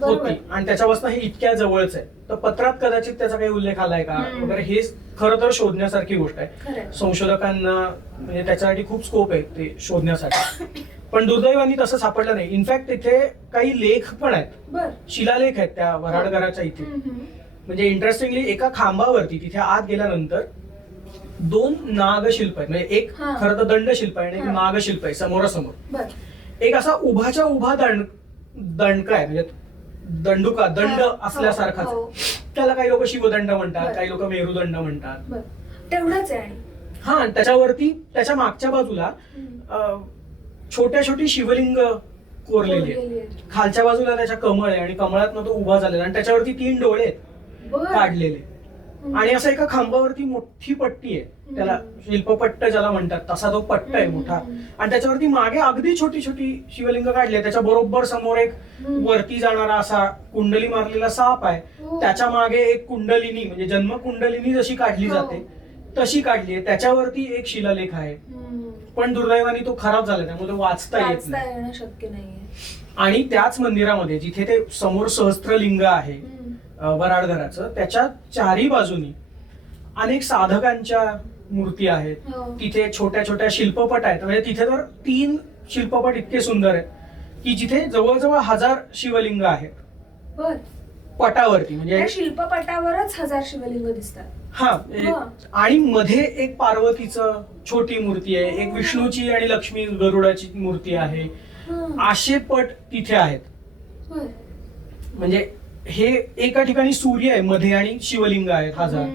बरोबर. होती आणि त्याच्यापासून हे इतक्या जवळच आहे. तर पत्रात कदाचित त्याचा काही उल्लेख आलाय का वगैरे हे खरं तर शोधण्यासारखी गोष्ट आहे. खरंय. संशोधकांना म्हणजे त्याच्यासाठी खूप स्कोप आहे ते शोधण्यासाठी. पण दुर्दैवाने तसं सापडलं नाही. इनफॅक्ट तिथे काही लेख पण आहेत, बरं. शिलालेख आहेत त्या वराडगराच्या इथे. म्हणजे इंटरेस्टिंगली एका खांबावरती तिथे आत गेल्यानंतर 2 नागशिल्प आहेत. म्हणजे एक हा. खरं तर दंडशिल्प आहे आणि एक हा. नागशिल्प आहे समोरासमोर. बरं. एक असा उभाच्या उभा दंडका आहे, म्हणजे दंडुका दंड हा. असल्यासारखाच. हो. त्याला काही लोक शिवदंड म्हणतात, बरं. काही लोक मेरुदंड म्हणतात. बरं. तेवढंच आहे. आणि हा, त्याच्यावरती त्याच्या मागच्या बाजूला छोटी शिवलिंग कोरलेली आहेत. खालच्या बाजूला त्याच्या कमळ आहे आणि कमळातनं तो उभा झालेला आणि त्याच्यावरती 3 डोळे आहेत बरं. काढलेले. आणि असं एका खांबावरती मोठी पट्टी आहे, त्याला शिल्पपट्ट ज्याला म्हणतात तसा तो पट्ट आहे मोठा. आणि त्याच्यावरती मागे अगदी छोटी शिवलिंग काढली आहे. त्याच्या बरोबर समोर एक वरती जाणारा असा कुंडली मारलेला साप आहे. हो. त्याच्या मागे एक कुंडलिनी म्हणजे जन्म कुंडलिनी जशी काढली हो. जाते तशी काढली आहे. त्याच्यावरती एक शिलालेख आहे, पण दुर्दैवाने तो खराब झाला, त्यामुळे तो वाचता येत नाही. येणं शक्य नाहीये. आणि त्याच मंदिरामध्ये जिथे ते समोर सहस्त्रलिंग आहे वराडगराचं, त्याच्या चारी बाजूनी अनेक साधकांच्या मूर्ती आहेत. हो. तिथे छोट्या शिल्पपट आहेत. म्हणजे तिथे तर 3 शिल्पपट इतके सुंदर आहेत की जिथे जवळजवळ 1000 शिवलिंग आहेत बरं. पटावरती. म्हणजे त्या शिल्पपटावरच 1000 शिवलिंग दिसतात. हा, आणि मध्ये एक पार्वतीचं छोटी मूर्ती आहे, एक विष्णूची आणि लक्ष्मी गरुडाची मूर्ती आहे. असे पट तिथे आहेत. बरं. म्हणजे हे एका ठिकाणी सूर्य आहे मध्ये आणि शिवलिंग आहेत 1000.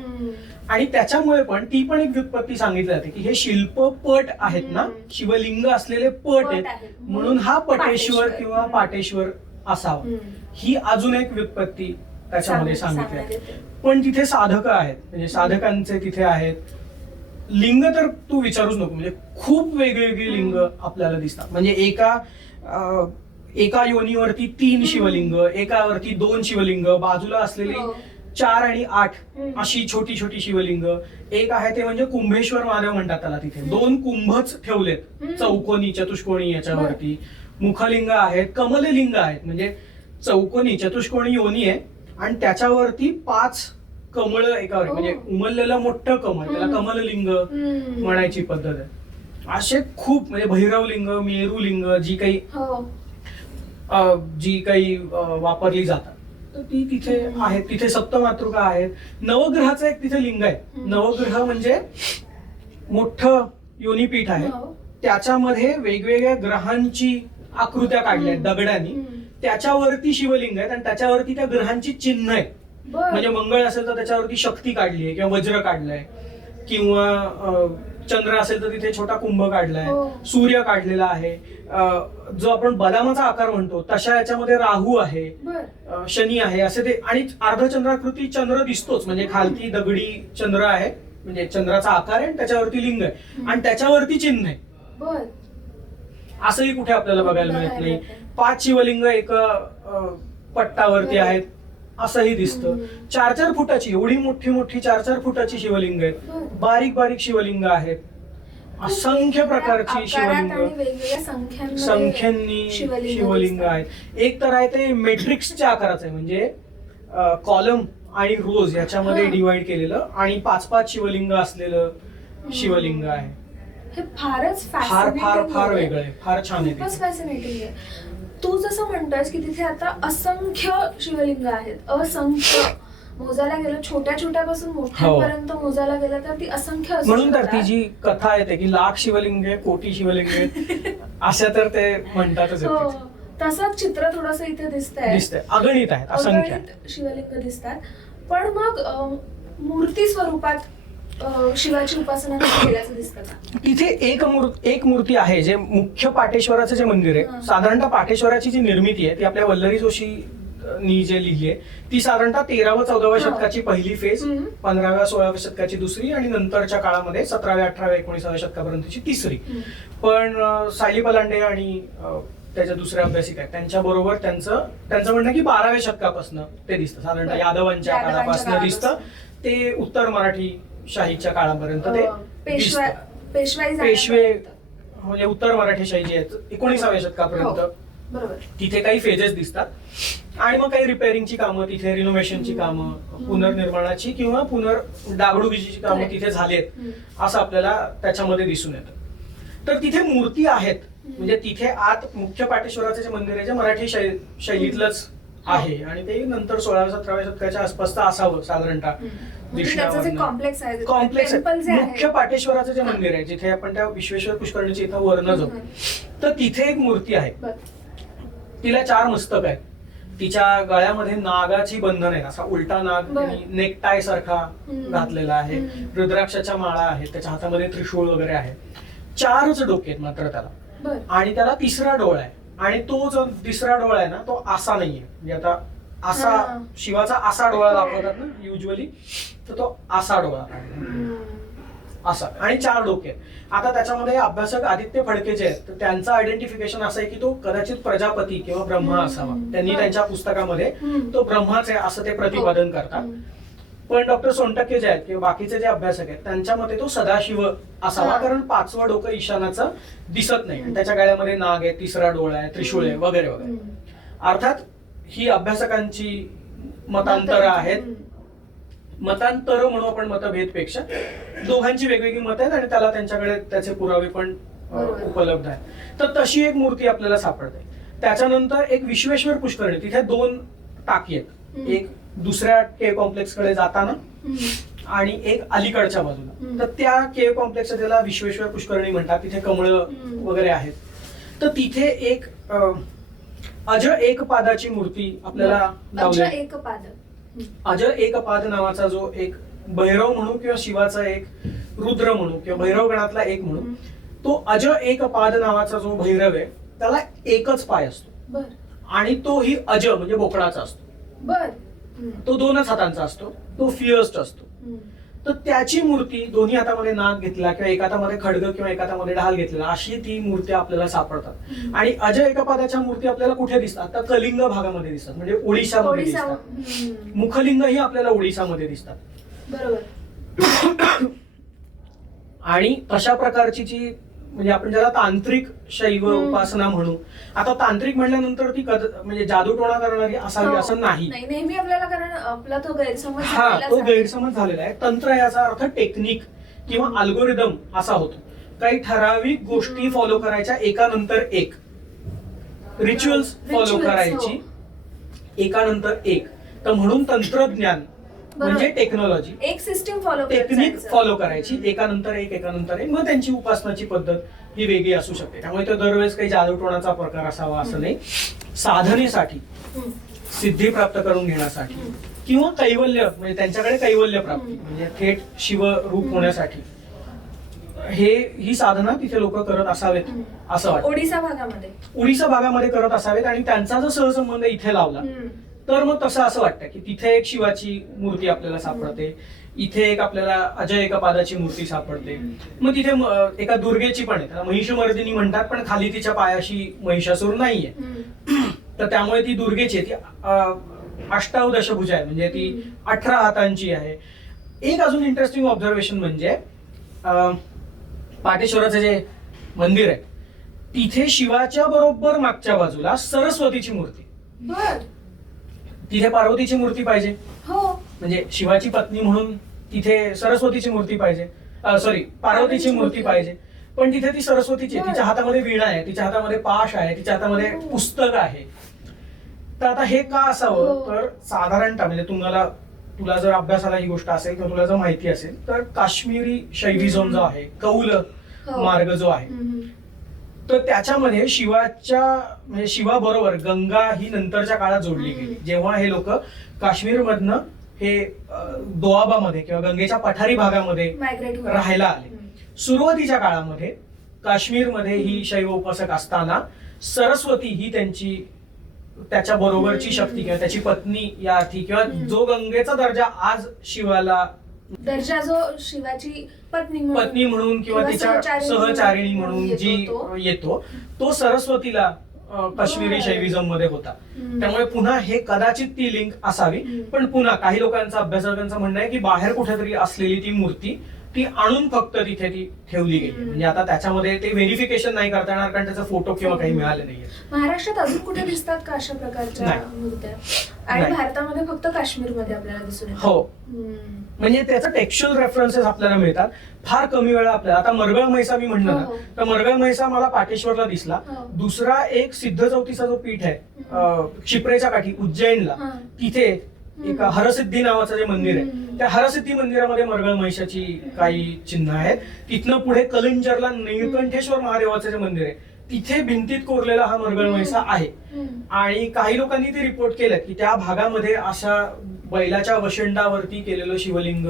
आणि त्याच्यामुळे पण ती पण एक व्युत्पत्ती सांगितली जाते की हे शिल्पपट आहेत ना, शिवलिंग असलेले पट आहेत, म्हणून हा पटेश्वर किंवा पाटेश्वर असावा. ही अजून एक व्युत्पत्ती त्याच्यामध्ये सांगितली आहे. पण तिथे साधक आहेत, म्हणजे साधकांचे तिथे आहेत. लिंग तर तू विचारूच नको, म्हणजे खूप वेगवेगळी लिंग आपल्याला दिसतात. म्हणजे एका योनीवरती 3 शिवलिंग, एकावरती 2 शिवलिंग, बाजूला असलेली 4 आणि 8 अशी छोटी शिवलिंग. एक आहे ते म्हणजे कुंभेश्वर महादेव म्हणतात त्याला. तिथे 2 कुंभच ठेवलेत, चौकोनी चतुष्कोणी याच्यावरती. मुखलिंग आहेत, कमललिंग आहेत, म्हणजे चौकोनी चतुष्कोणी योनी आहे आणि त्याच्यावरती 5 कमळ एकावर, म्हणजे उमललेलं मोठं कमळ, त्याला कमललिंग म्हणायची पद्धत आहे. असे खूप, म्हणजे भैरवलिंग, मेरुलिंग जी काही वापरली जातात तर ती तिथे आहेत. तिथे सप्तमातृका आहेत. नवग्रहाचं एक तिथे लिंग आहे. नवग्रह म्हणजे मोठं योनीपीठ आहे, त्याच्यामध्ये वेगवेगळ्या ग्रहांची आकृत्या काढल्या आहेत दगडांनी. त्याच्यावरती शिवलिंग आहेत आणि त्याच्यावरती त्या ग्रहांची चिन्ह आहेत. म्हणजे मंगळ असेल तर त्याच्यावरती शक्ती काढली आहे किंवा वज्र काढलाय, किंवा चंद्र असेल तर तिथे छोटा कुंभ काढलाय, सूर्य काढलेला आहे. जो आपण बदामाचा आकार म्हणतो तशा याच्यामध्ये राहू आहे, शनी आहे, असे ते. आणि अर्धचंद्राकृती चंद्र दिसतोच, म्हणजे खालती दगडी चंद्र आहे, म्हणजे चंद्राचा आकार आहे, त्याच्यावरती लिंग आहे आणि त्याच्यावरती चिन्ह आहे. असंही कुठे आपल्याला बघायला मिळत नाही. 5 शिवलिंग एक पट्टावरती आहेत असंही दिसतं. 4-4 फुटाची, एवढी मोठी 4-4 फुटाची शिवलिंग आहेत. बारीक शिवलिंग आहेत. असंख्य प्रकारची शिवलिंग, संख्यांनी शिवलिंग आहेत. एक तर आहे ते मॅट्रिक्सच्या आकाराचं आहे, म्हणजे कॉलम आणि रोज याच्यामध्ये डिवाइड केलेलं आणि 5-5 शिवलिंग असलेलं शिवलिंग आहे. हे फारच फार वेगळं आहे, फार छान आहे. फॅसिनेटिंग आहे. तू जसं म्हणतोयस की तिथे आता असंख्य शिवलिंग आहेत, असंख्य, मोजायला गेलं छोट्यापासून मोठ्यापर्यंत मोजायला गेलं तर ती असंख्य. म्हणून तर ती जी कथा येते की 1,00,000 शिवलिंग आहे, कोटी शिवलिंग आहे, अशा तर ते म्हणतातच. तसंच चित्र थोडस इथे दिसतंय. अगणित आहेत, असंख्य शिवलिंग दिसतात. पण मग मूर्ती स्वरूपात शिवाची उपासना केल्याचं दिसतं का? तिथे एक मूर्ती आहे, जे मुख्य पाटेश्वराचं जे मंदिर आहे, साधारणतः पाटेश्वराची जी निर्मिती आहे ती आपल्या वल्लरी जोशींनी जे लिहिली आहे ती साधारणतः 13व-14व्या शतकाची पहिली फेज, 15व्या-16व्या शतकाची दुसरी आणि नंतरच्या काळामध्ये 17व्या 18व्या 19व्या शतकापर्यंतची तिसरी. पण सायली पलांडे आणि त्याच्या दुसऱ्या अभ्यासिक आहेत त्यांच्या बरोबर त्यांचं म्हणणं की 12व्या शतकापासून ते दिसतं, साधारणतः यादवांच्या काळापासून दिसतं ते उत्तर मराठी शाहीच्या काळापर्यंत ते पेशवे म्हणजे उत्तर मराठी शाही जी आहेत 19व्या शतकापर्यंत तिथे काही फेजेस दिसतात आणि मग काही रिपेअरिंगची कामं तिथे, रिनोव्हेशनची कामं, पुनर्निर्माणाची किंवा डागडुजीची कामं तिथे झालीत असं आपल्याला त्याच्यामध्ये दिसून येतं. तर तिथे मूर्ती आहेत, म्हणजे तिथे आत मुख्य पाटेश्वराचं जे मंदिर आहे जे मराठी शैलीतलंच आहे आणि ते नंतर 16व्या-17व्या शतकाच्या आसपासचं असावं साधारणतः. कॉम्प्लेक्स मुख्य पाटेश्वराचं जे मंदिर आहे जिथे आपण त्या विश्वेश्वर पुष्करणीची इथं वर्ण जाऊ, तर तिथे एक मूर्ती आहे, तिला 4 मस्तक आहेत, तिच्या गळ्यामध्ये नागाची बंधन आहे, असा उलटा नाग नेकटाय सारखा घातलेला आहे, रुद्राक्षाच्या माळा आहेत, त्याच्या हातामध्ये त्रिशूळ वगैरे आहे, 4च डोके आहेत मात्र त्याला, आणि त्याला 3रा डोळा आहे आणि तो जो 3रा डोळा आहे ना तो असा नाहीये, म्हणजे आता असा शिवाचा असा डोळा दाखवतात ना युजली, तर तो असा डोळा असा आणि 4 डोके आहेत. आता त्याच्यामध्ये अभ्यासक आदित्य फडके जे आहेत तर त्यांचं आयडेंटिफिकेशन असं आहे की तो कदाचित प्रजापती किंवा ब्रह्मा असावा, त्यांनी त्यांच्या पुस्तकामध्ये तो ब्रह्माच आहे असं ते प्रतिपादन करतात. पण डॉक्टर सोनटक्के जे आहेत किंवा बाकीचे जे अभ्यासक आहेत त्यांच्या मते तो सदाशिव असावा, कारण 5वं डोकं ईशानाचं दिसत नाही, त्याच्या गळ्यामध्ये नाग आहे, 3रा डोळा आहे, त्रिशूळ आहे वगैरे वगैरे. अर्थात ही अभ्यासकांची मतांतर आहेत, मतांतर म्हणू आपण मतभेदपेक्षा, दोघांची वेगवेगळी मत आहेत आणि त्याला त्यांच्याकडे त्याचे पुरावे पण उपलब्ध आहेत. तर तशी एक मूर्ती आपल्याला सापडते. त्याच्यानंतर एक विश्वेश्वर पुष्करणी, तिथे 2 टाकी आहेत, एक दुसऱ्या केव्ह कॉम्प्लेक्स कडे जाताना आणि एक अलीकडच्या बाजूला. तर त्या केव्ह कॉम्प्लेक्स त्याला विश्वेश्वर पुष्करणी म्हणतात, तिथे कमळं वगैरे आहेत. तर तिथे एक अज एकपादाची मूर्ती आपल्याला लावली. अज एकपाद नावाचा जो एक भैरव म्हणू किंवा शिवाचा एक रुद्र म्हणू किंवा भैरव गणातला एक म्हणू, तो अज एकपाद नावाचा जो भैरव आहे त्याला एकच पाय असतो आणि तो ही अज म्हणजे बोकडाचा असतो, तो 2च हातांचा असतो, तो फियर्स्ट असतो. तर त्याची मूर्ती दोन्ही हातामध्ये नाग घेतला किंवा एका हातामध्ये खड्ग किंवा एका हातामध्ये ढाल घेतलेला, अशी ती मूर्ती आपल्याला सापडतात. आणि अज एकपादाच्या मूर्ती आपल्याला कुठे दिसतात तर कलिंग भागामध्ये दिसतात, म्हणजे ओडिशामध्ये दिसतात. मुखलिंग ही आपल्याला ओडिशामध्ये दिसतात. बरोबर. आणि तशा प्रकारची जी म्हणजे आपण ज्याला तांत्रिक शैव उपासना म्हणू, आता तांत्रिक म्हणल्यानंतर ती म्हणजे जादूटोणा करणारी असावी असं नाही, नेहमी आपल्याला, कारण आपला तो गैरसमज तो गैरसमज झालेला आहे. तंत्र याचा अर्थ टेक्निक किंवा अल्गोरिदम असा होतो, काही ठराविक गोष्टी फॉलो करायच्या एकानंतर एक, रिच्युअल्स फॉलो करायची एकानंतर एक. तर म्हणून तंत्रज्ञान म्हणजे टेक्नॉलॉजी, एक सिस्टम फॉलो, टेक्निक फॉलो करायची एकानंतर एक एकानंतर एक, मग त्यांची उपासनाची पद्धत ही वेगळी असू शकते. त्यामुळे तो दरवेळेस काही जादूटोणाचा प्रकार असावा असं नाही. साधनेसाठी, सिद्धी प्राप्त करून घेण्यासाठी किंवा कैवल्य म्हणजे त्यांच्याकडे कैवल्य प्राप्ती म्हणजे थेट शिवरूप होण्यासाठी ही साधना तिथे लोक करत असावेत असं वाटतं. ओडिसा भागामध्ये करत असावेत आणि त्यांचा जर सहसंबंध इथे लावला तर मग तसं असं वाटतं की तिथे एक शिवाची मूर्ती आपल्याला सापडते, इथे एक आपल्याला अजय एकपादाची मूर्ती सापडते, मग तिथे एका दुर्गेची पण आहे, त्याला महिषमर्दिनी म्हणतात, पण खाली तिच्या पायाशी महिषासूर नाहीये, तर त्यामुळे ती दुर्गेची आहे, ती अष्टावदशभुजा आहे, म्हणजे ती 18 हातांची आहे. एक अजून इंटरेस्टिंग ऑब्झर्वेशन म्हणजे पाटेश्वराचं जे मंदिर आहे तिथे शिवाच्या बरोबर मागच्या बाजूला सरस्वतीची मूर्ती, तिथे पार्वतीची मूर्ती पाहिजे, म्हणजे शिवाची पत्नी म्हणून तिथे सरस्वतीची मूर्ती पाहिजे, पार्वतीची मूर्ती पाहिजे, पण तिथे ती सरस्वतीची आहे, तिच्या हातामध्ये वीणा आहे, तिच्या हातामध्ये पाश आहे, तिच्या हातामध्ये पुस्तक आहे. तर आता हे का असावं, तर साधारणतः म्हणजे तुला जर अभ्यासाला ही गोष्ट असेल तर तुला जर माहिती असेल तर काश्मीरी शैविझम जो आहे, कौल मार्ग जो आहे, तर त्याच्यामध्ये म्हणजे शिवाबरोबर गंगा ही नंतरच्या काळात जोडली गेली. जेव्हा हे लोक काश्मीरमधनं हे दोआबामध्ये किंवा गंगेच्या पठारी भागामध्ये मायग्रेट राहायला आले. सुरुवातीच्या काळामध्ये काश्मीरमध्ये ही शैव उपासक असताना सरस्वती ही त्याच्या बरोबरची शक्ती किंवा त्याची पत्नी या अर्थी किंवा जो गंगेचा दर्जा आज शिवाला दर्जा जो शिवाची पत्नी म्हणून किंवा तिच्या सहचारिणी म्हणून जी येतो तो सरस्वतीला काश्मीरी शैविझम मध्ये होता. त्यामुळे पुन्हा हे कदाचित ती लिंक असावी. पण पुन्हा काही लोकांचं अभ्यासकांचं म्हणणं आहे की बाहेर कुठेतरी असलेली ती मूर्ती ती आणून फक्त तिथे ती ठेवली गेली. म्हणजे आता त्याच्यामध्ये ते व्हेरिफिकेशन नाही करता येणार कारण त्याचा फोटो किंवा काही मिळाले नाहीये. महाराष्ट्रात अजून कुठे दिसतात का अशा प्रकारच्या मूर्त्या? आणि भारतामध्ये फक्त काश्मीरमध्ये आपल्याला दिसून येतात. हो, म्हणजे त्याचं टेक्स्च्युअल रेफरन्सेस आपल्याला मिळतात फार कमी वेळा आपल्याला. आता मरगळ म्हैसा मी म्हणलं ना, तर मरगळ म्हैसा मला पाटेश्वरला दिसला. दुसरा एक सिद्ध चौथीचा जो पीठ आहे क्षिप्रेच्या काठी उज्जैनला, तिथे एक हरसिद्धी नावाचं जे मंदिर आहे त्या हरसिद्धी मंदिरामध्ये मरगळ महिषाची काही चिन्ह आहेत. तिथनं पुढे कलिंजरला नीलकंठेश्वर महादेवाचं जे मंदिर आहे तिथे भिंतीत कोरलेला हा मरगळ महिषा आहे. आणि काही लोकांनी ते रिपोर्ट केलं की त्या भागामध्ये अशा बैलाच्या वशंडावरती केलेलं शिवलिंग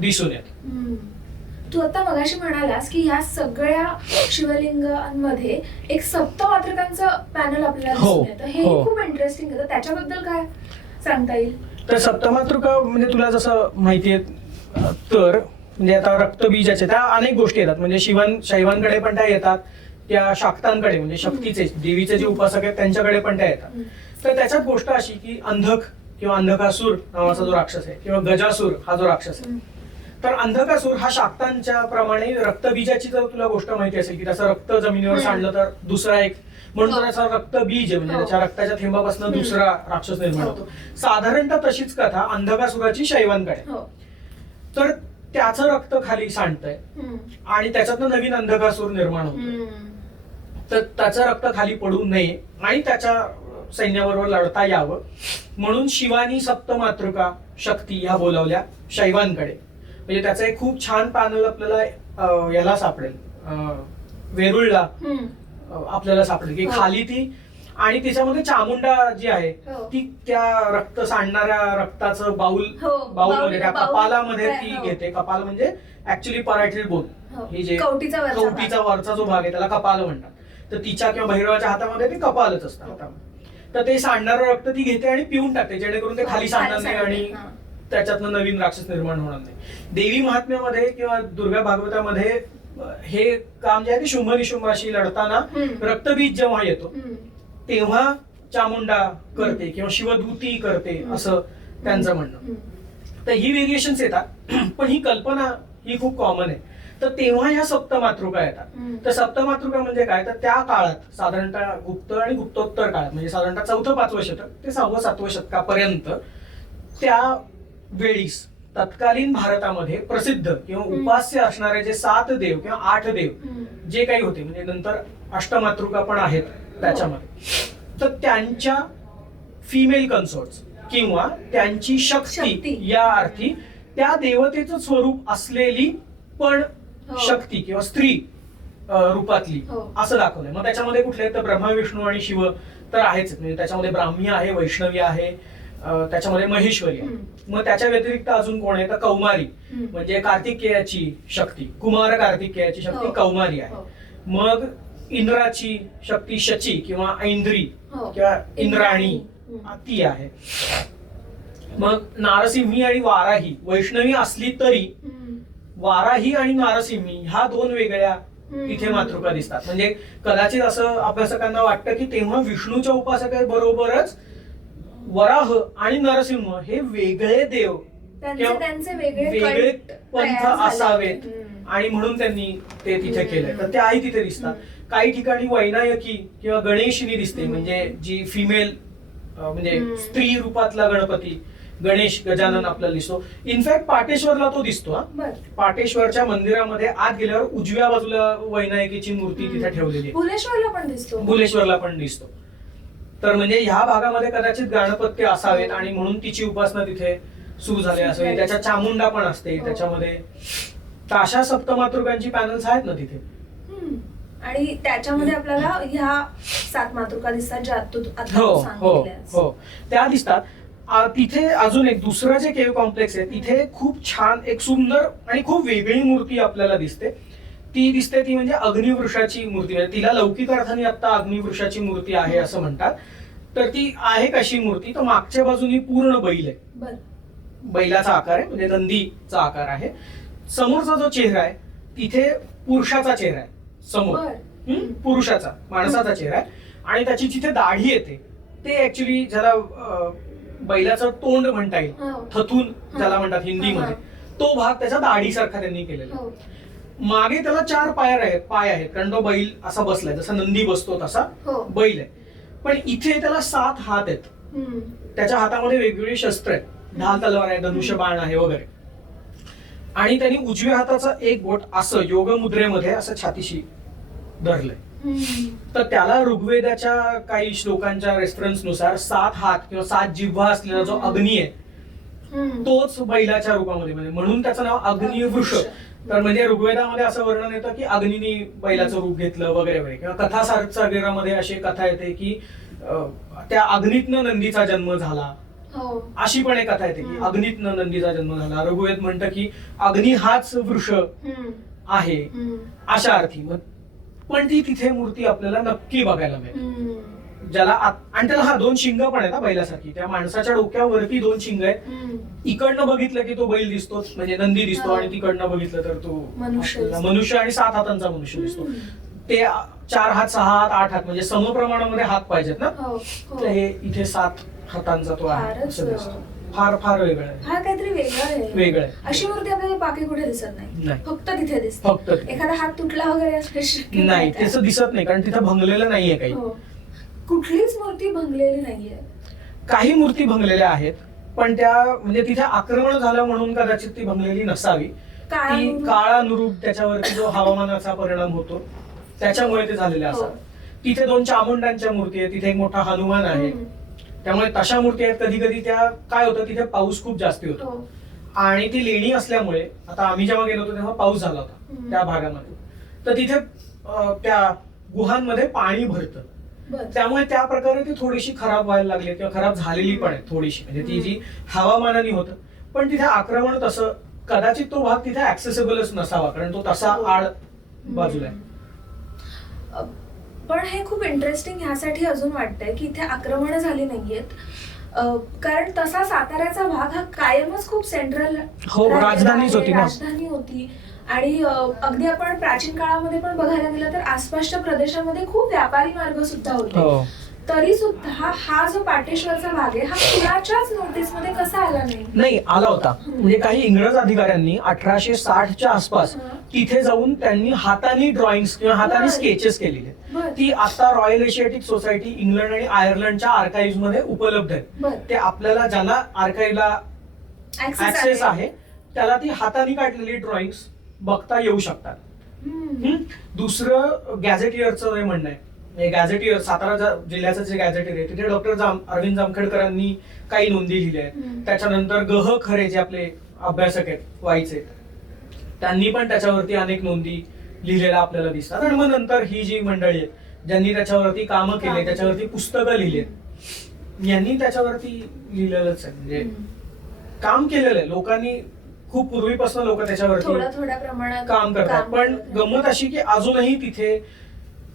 दिसून येतं. तू आता मगाशी म्हणालास की या सगळ्या शिवलिंगांमध्ये एक सप्तमातृकांचं पॅनल आपल्याला दिसून येतं. हे खूप इंटरेस्टिंग आहे. त्याच्याबद्दल काय सांगता येईल? तर सप्तमातृका म्हणजे तुला जसं माहितीये तर म्हणजे आता रक्तबीजाचे त्या अनेक गोष्टी येतात. म्हणजे शैवांकडे पण त्या येतात, त्या शाक्तांकडे म्हणजे शक्तीचे देवीचे जे उपासक आहेत त्यांच्याकडे पण त्या येतात. तर त्याच्यात गोष्ट अशी की अंधक किंवा अंधकासूर नावाचा जो राक्षस आहे किंवा गजासूर हा जो राक्षस आहे, तर अंधकासूर हा शाक्तांच्या प्रमाणे रक्तबीजाची जर तुला गोष्ट माहिती असेल की त्याचं रक्त जमिनीवर सांडलं तर दुसरा एक म्हणून त्याचा रक्तबीज आहे, म्हणजे त्याच्या रक्ताच्या थेंबापासून दुसरा राक्षस निर्माण होतो. साधारणतः तशीच कथा अंधकासुराची शैवांकडे. तर त्याचं रक्त खाली सांडतंय आणि त्याच्यातनं नवीन अंधकासूर निर्माण होतो. तर त्याचं रक्त खाली पडू नये आणि त्याच्या सैन्याबरोबर लढता यावं म्हणून शिवानी सप्तमातृका शक्ती ह्या बोलावल्या शैवांकडे. म्हणजे त्याचं एक खूप छान पॅनल आपल्याला याला सापडेल, वेरुळला आपल्याला सापडेल की खाली ती आणि तिच्यामध्ये चामुंडा जी आहे ती त्या रक्त सांडणाऱ्या रक्ताचं बाऊलमध्ये त्या कपालामध्ये ती घेते. कपाल म्हणजे ऍक्च्युली परायटल बोन, ही जे कवटीचा वरचा जो भाग आहे त्याला कपाल म्हणतात. तर तिच्या किंवा भैरवाच्या हातामध्ये ते कपालच असतं हातामध्ये. तर ते सांडणारं रक्त ती घेते आणि पिऊन टाकते जेणेकरून ते खाली सांडणार नाही आणि त्याच्यातनं नवीन राक्षस निर्माण होणार नाही. देवी महात्म्यामध्ये किंवा दुर्गा भागवतामध्ये हे काम जे आहे ते शुंभ निशुंभाशी लढताना रक्तबीज जेव्हा येतो तेव्हा चामुंडा करते किंवा शिवदूती करते असं त्यांचं म्हणणं. तर ही व्हेरिएशन्स येतात पण ही कल्पना ही खूप कॉमन आहे. तर तेव्हा ह्या सप्तमातृका येतात. तर सप्तमातृका म्हणजे काय, तर त्या काळात साधारणतः गुप्त आणि गुप्तोत्तर काळात म्हणजे साधारणतः 4th-5वं शतक ते 6व-7वं शतकापर्यंत त्या वेळीस तत्कालीन भारतामध्ये प्रसिद्ध किंवा उपास्य असणारे जे 7 देव किंवा 8 देव जे काही होते, म्हणजे नंतर अष्टमातृका पण आहेत त्याच्यामध्ये, तर त्यांच्या फिमेल कन्सोर्ट्स किंवा त्यांची शक्ती या अर्थी त्या देवतेचं स्वरूप असलेली पण शक्ती किंवा स्त्री रूपातली असं दाखवलंय. मग त्याच्यामध्ये कुठले तर ब्रह्मा विष्णू आणि शिव तर आहेच, म्हणजे त्याच्यामध्ये ब्राह्मी आहे, वैष्णवी आहे, त्याच्यामध्ये महेश्वरी आहे. मग त्याच्या व्यतिरिक्त अजून कोण आहे तर कौमारी म्हणजे कार्तिकेयाची शक्ती, कुमार कार्तिकेयाची शक्ती कौमारी आहे. मग इंद्राची शक्ती शची किंवा ऐंद्री किंवा इंद्राणी ती आहे. मग नारसिंही आणि वाराही वैष्णवी असली तरी वाराही आणि नारसिंही ह्या 2 वेगळ्या तिथे मातृका दिसतात. म्हणजे कदाचित असं अभ्यासकांना वाटतं की तेव्हा विष्णूच्या उपासकाबरोबरच वराह आणि नरसिंह हे वेगळे देव वेगळे पंथ असावेत आणि म्हणून त्यांनी ते तिथे केलंय. तर त्याही तिथे दिसतात. काही ठिकाणी वैनायकी किंवा गणेशिनी दिसते, म्हणजे जी फिमेल म्हणजे स्त्री रूपातला गणपती गणेश गजानन आपल्याला दिसतो. इनफॅक्ट पाटेश्वरला तो दिसतो. पाटेश्वरच्या मंदिरामध्ये आत गेल्यावर उजव्या बाजूला वैनायकीची मूर्ती तिथे ठेवलेली आहे. भुलेश्वरला पण दिसतो. तर म्हणजे ह्या भागामध्ये कदाचित गणपत्य असावेत आणि म्हणून तिची उपासना तिथे सुरू झाली असावी. त्याच्या चामुंडा पण असते त्याच्यामध्ये. तर अशा सप्तमातृकांची पॅनल्स आहेत ना तिथे. आणि त्याच्यामध्ये आपल्याला ह्या 7 मातृका दिसतात ज्या हो त्या दिसतात. तिथे अजून एक दुसरं जे केव्ह कॉम्प्लेक्स आहे तिथे खूप छान एक सुंदर आणि खूप वेगळी मूर्ती आपल्याला दिसते. ती म्हणजे अग्निवृषाची मूर्ती आहे. तिला लौकिक अर्थाने आता अग्निवृषाची मूर्ती आहे असं म्हणतात. तर ती आहे कशी मूर्ती, तर मागच्या बाजूनी पूर्ण बैल आहे, बैलाचा आकार आहे म्हणजे नंदीचा आकार आहे. समोरचा जो चेहरा आहे तिथे पुरुषाचा चेहरा आहे, समोर पुरुषाचा माणसाचा चेहरा आहे. आणि त्याची जिथे दाढी येते ते ऍक्च्युली ज्याला बैलाचं तोंड म्हणता येईल, थथून ज्याला म्हणतात हिंदीमध्ये, तो भाग त्याच्या दाढीसारखा त्यांनी केलेला. मागे त्याला 4 पाय आहेत कारण तो बैल असा बसलाय, जसा नंदी बसतो तसा बैल आहे. पण इथे त्याला 7 हात आहेत. त्याच्या हातामध्ये वेगवेगळी शस्त्र आहेत, ढाल तलवार आहे, धनुष्यबाण आहे वगैरे. आणि त्यांनी उजव्या हाताचा एक बोट असं योग मुद्रेमध्ये असं छातीशी धरलंय. तर त्याला ऋग्वेदाच्या काही श्लोकांच्या रेफरन्स नुसार 7 हात किंवा 7 जिव्हा असलेला जो अग्नी आहे तोच बैलाच्या रूपामध्ये, म्हणून त्याचं नाव अग्निवृष. तर म्हणजे ऋग्वेदामध्ये असं वर्णन येतं की अग्नीने बैलाचं रूप घेतलं वगैरे वगैरे. किंवा कथासारमध्ये अशी कथा येते की त्या अग्नीतनं नंदीचा जन्म झाला, अशी पण एक कथा येते की अग्नीतनं नंदीचा जन्म झाला. ऋग्वेद म्हणतं की अग्नी हाच वृष आहे अशा अर्थी. पण ती तिथे मूर्ती आपल्याला नक्की बघायला मिळेल, ज्याला आणि त्याला 2 शिंग पण आहेत बैलासारखी. त्या माणसाच्या डोक्यावरती 2 शिंग आहेत. इकडनं बघितलं की तो बैल दिसतो म्हणजे नंदी दिसतो, आणि तिकडनं बघितलं तर तो मनुष्य आणि 7 हातांचा मनुष्य दिसतो. ते 4 हात 6 हात 8 हात म्हणजे समप्रमाणामध्ये हात पाहिजेत ना, तर हे इथे 7 हातांचा तो आहे असं दिसतो. फार फार वेगळं आहे, हा काहीतरी वेगळं आहे. अशी मूर्ती आपल्याला बाकी कुठे दिसत नाही, फक्त तिथे दिसते. फक्त एखादा हात तुटला वगैरे नाही, त्याचं दिसत नाही कारण तिथं भंगलेलं नाहीये काही. कुठलीच मूर्ती भंगलेली नाहीये. काही मूर्ती भंगलेल्या आहेत पण त्या म्हणजे तिथे आक्रमण झालं म्हणून कदाचित ती भंगलेली नसावी. ती काळानुरूप त्याच्यावरती जो हवामानाचा परिणाम होतो त्याच्यामुळे ते झालेले असतात. तिथे 2 चामुंडांच्या मूर्ती आहेत, तिथे एक मोठा हनुमान आहे. त्यामुळे तशा मूर्ती आहेत. कधी कधी त्या काय होतं, तिथे पाऊस खूप जास्ती होतो आणि ती लेणी असल्यामुळे, आता आम्ही जेव्हा गेलो होतो तेव्हा पाऊस झाला होता त्या भागामध्ये, तर तिथे त्या गुहांमध्ये पाणी भरतं. त्यामुळे त्या प्रकारे ती थोडीशी खराब व्हायला लागली किंवा खराब झालेली पण आहे थोडीशी, म्हणजे ती जी हवामानाने होतं. पण तिथे आक्रमण तसं कदाचित तो भाग तिथे ऍक्सेसिबलच नसावा कारण तो तसा आड बाजूला आहे. पण हे खूप इंटरेस्टिंग ह्यासाठी अजून वाटतंय की इथे आक्रमण झाली नाहीयेत, कारण तसा साताऱ्याचा भाग हा कायमच खूप सेंट्रल राजधानी होती. आणि अगदी आपण प्राचीन काळामध्ये पण बघायला गेलं तर आसपासच्या प्रदेशामध्ये खूप व्यापारी मार्ग सुद्धा होते. तरी सुद्धा हा जो पाटेश्वरचा भाग आहे हा कुणाच्याच नोटीस मध्ये कसा आला नाही आला होता. म्हणजे काही इंग्रज अधिकाऱ्यांनी 1860च्या आसपास तिथे जाऊन त्यांनी हाताने ड्रॉइंग्स किंवा हाताने स्केचेस केलेले. ती आता रॉयल एशियाटिक सोसायटी इंग्लंड आणि आयर्लंडच्या आर्काइव्ह मध्ये उपलब्ध आहेत. ते आपल्याला ज्याला आर्काइव्हला ऍक्सेस आहे त्याला ती हाताने काढलेली ड्रॉइंग्स बघता येऊ शकतात. दुसरं गॅझेटियरचं जे म्हणणं आहे, गॅझेटियर सातारा जिल्ह्याचं जे गॅझेटियर आहे तिथे डॉक्टर अरविंद जामखेडकरांनी काही नोंदी लिहिल्या आहेत. त्याच्यानंतर गह खरे जे आपले अभ्यासक आहेत वाईचे, त्यांनी पण त्याच्यावरती अनेक नोंदी लिहिलेल्या आपल्याला दिसतात. आणि मग नंतर ही जी मंडळी आहेत ज्यांनी त्याच्यावरती कामं केले, त्याच्यावरती पुस्तकं लिहिली, यांनी त्याच्यावरती लिहिलेलंच आहे, म्हणजे काम केलेलं आहे. लोकांनी खूप पूर्वीपासून लोक त्याच्यावरती थोड्या प्रमाणात काम करतात. पण गंमत अशी की अजूनही तिथे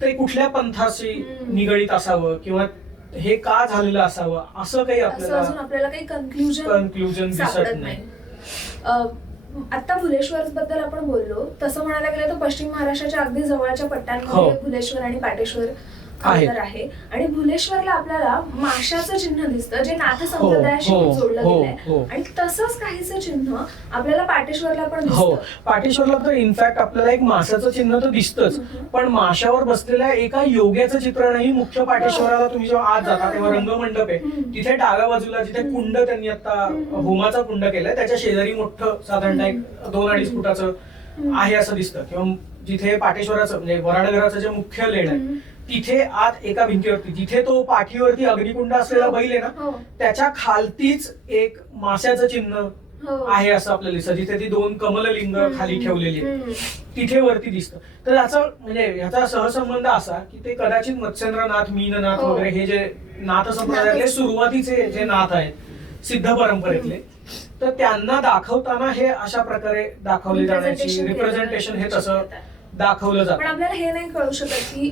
ते कुठल्या पंथाशी निगडीत असावं किंवा हे का झालेलं असावं असं काही आपल्याला काही कन्क्लुजन दिसत नाही. आता भुलेश्वर बद्दल आपण बोललो, तसं म्हणायला गेलं तर पश्चिम महाराष्ट्राच्या अगदी जवळच्या पट्ट्यांमध्ये भुलेश्वर आणि पाटेश्वर आहे. आणि भुलेश्वरला आपल्याला माशाचं चिन्ह दिसतं जे नाथ संप्रदायाशी जोडलं गेलंय, आणि तसंच काहीच चिन्ह आपल्याला पाटेश्वरला पण दिसतं. पाटेश्वरला तर इनफॅक्ट आपल्याला एक माशाचं चिन्ह तर दिसतंच, पण माशावर बसलेल्या एका योग्याचं चित्रणही मुख्य पाटेश्वराला तुम्ही जेव्हा आत जाता तेव्हा रंगमंडप आहे तिथे डाव्या बाजूला जिथे कुंड त्यांनी आता होमाचा कुंड केलाय त्याच्या शेजारी मोठं साधारणतः 2-2.5 फुटाचं आहे असं दिसतं. किंवा जिथे पाटेश्वराचं म्हणजे वराडघराचं जे मुख्य लेण आहे तिथे आत एका भिंतीवरती जिथे तो पाठीवरती अग्निकुंड असलेला बैल आहे ना त्याच्या खालतीच एक माशाचं चिन्ह आहे असं आपल्याला दिसतं. जिथे ती 2 कमललिंग खाली ठेवलेली तिथे वरती दिसतं. तर याचा म्हणजे ह्याचा सहसंबंध असा की ते कदाचित मत्स्येंद्रनाथ, मीननाथ वगैरे हे जे नाथ संप्रदायातले सुरुवातीचे जे नाथ आहेत सिद्ध परंपरेतले, तर त्यांना दाखवताना हे अशा प्रकारे दाखवले जाण्याची रिप्रेझेंटेशन हे तसं दाखवलं पण जातं. आपल्याला हे नाही कळू शकत की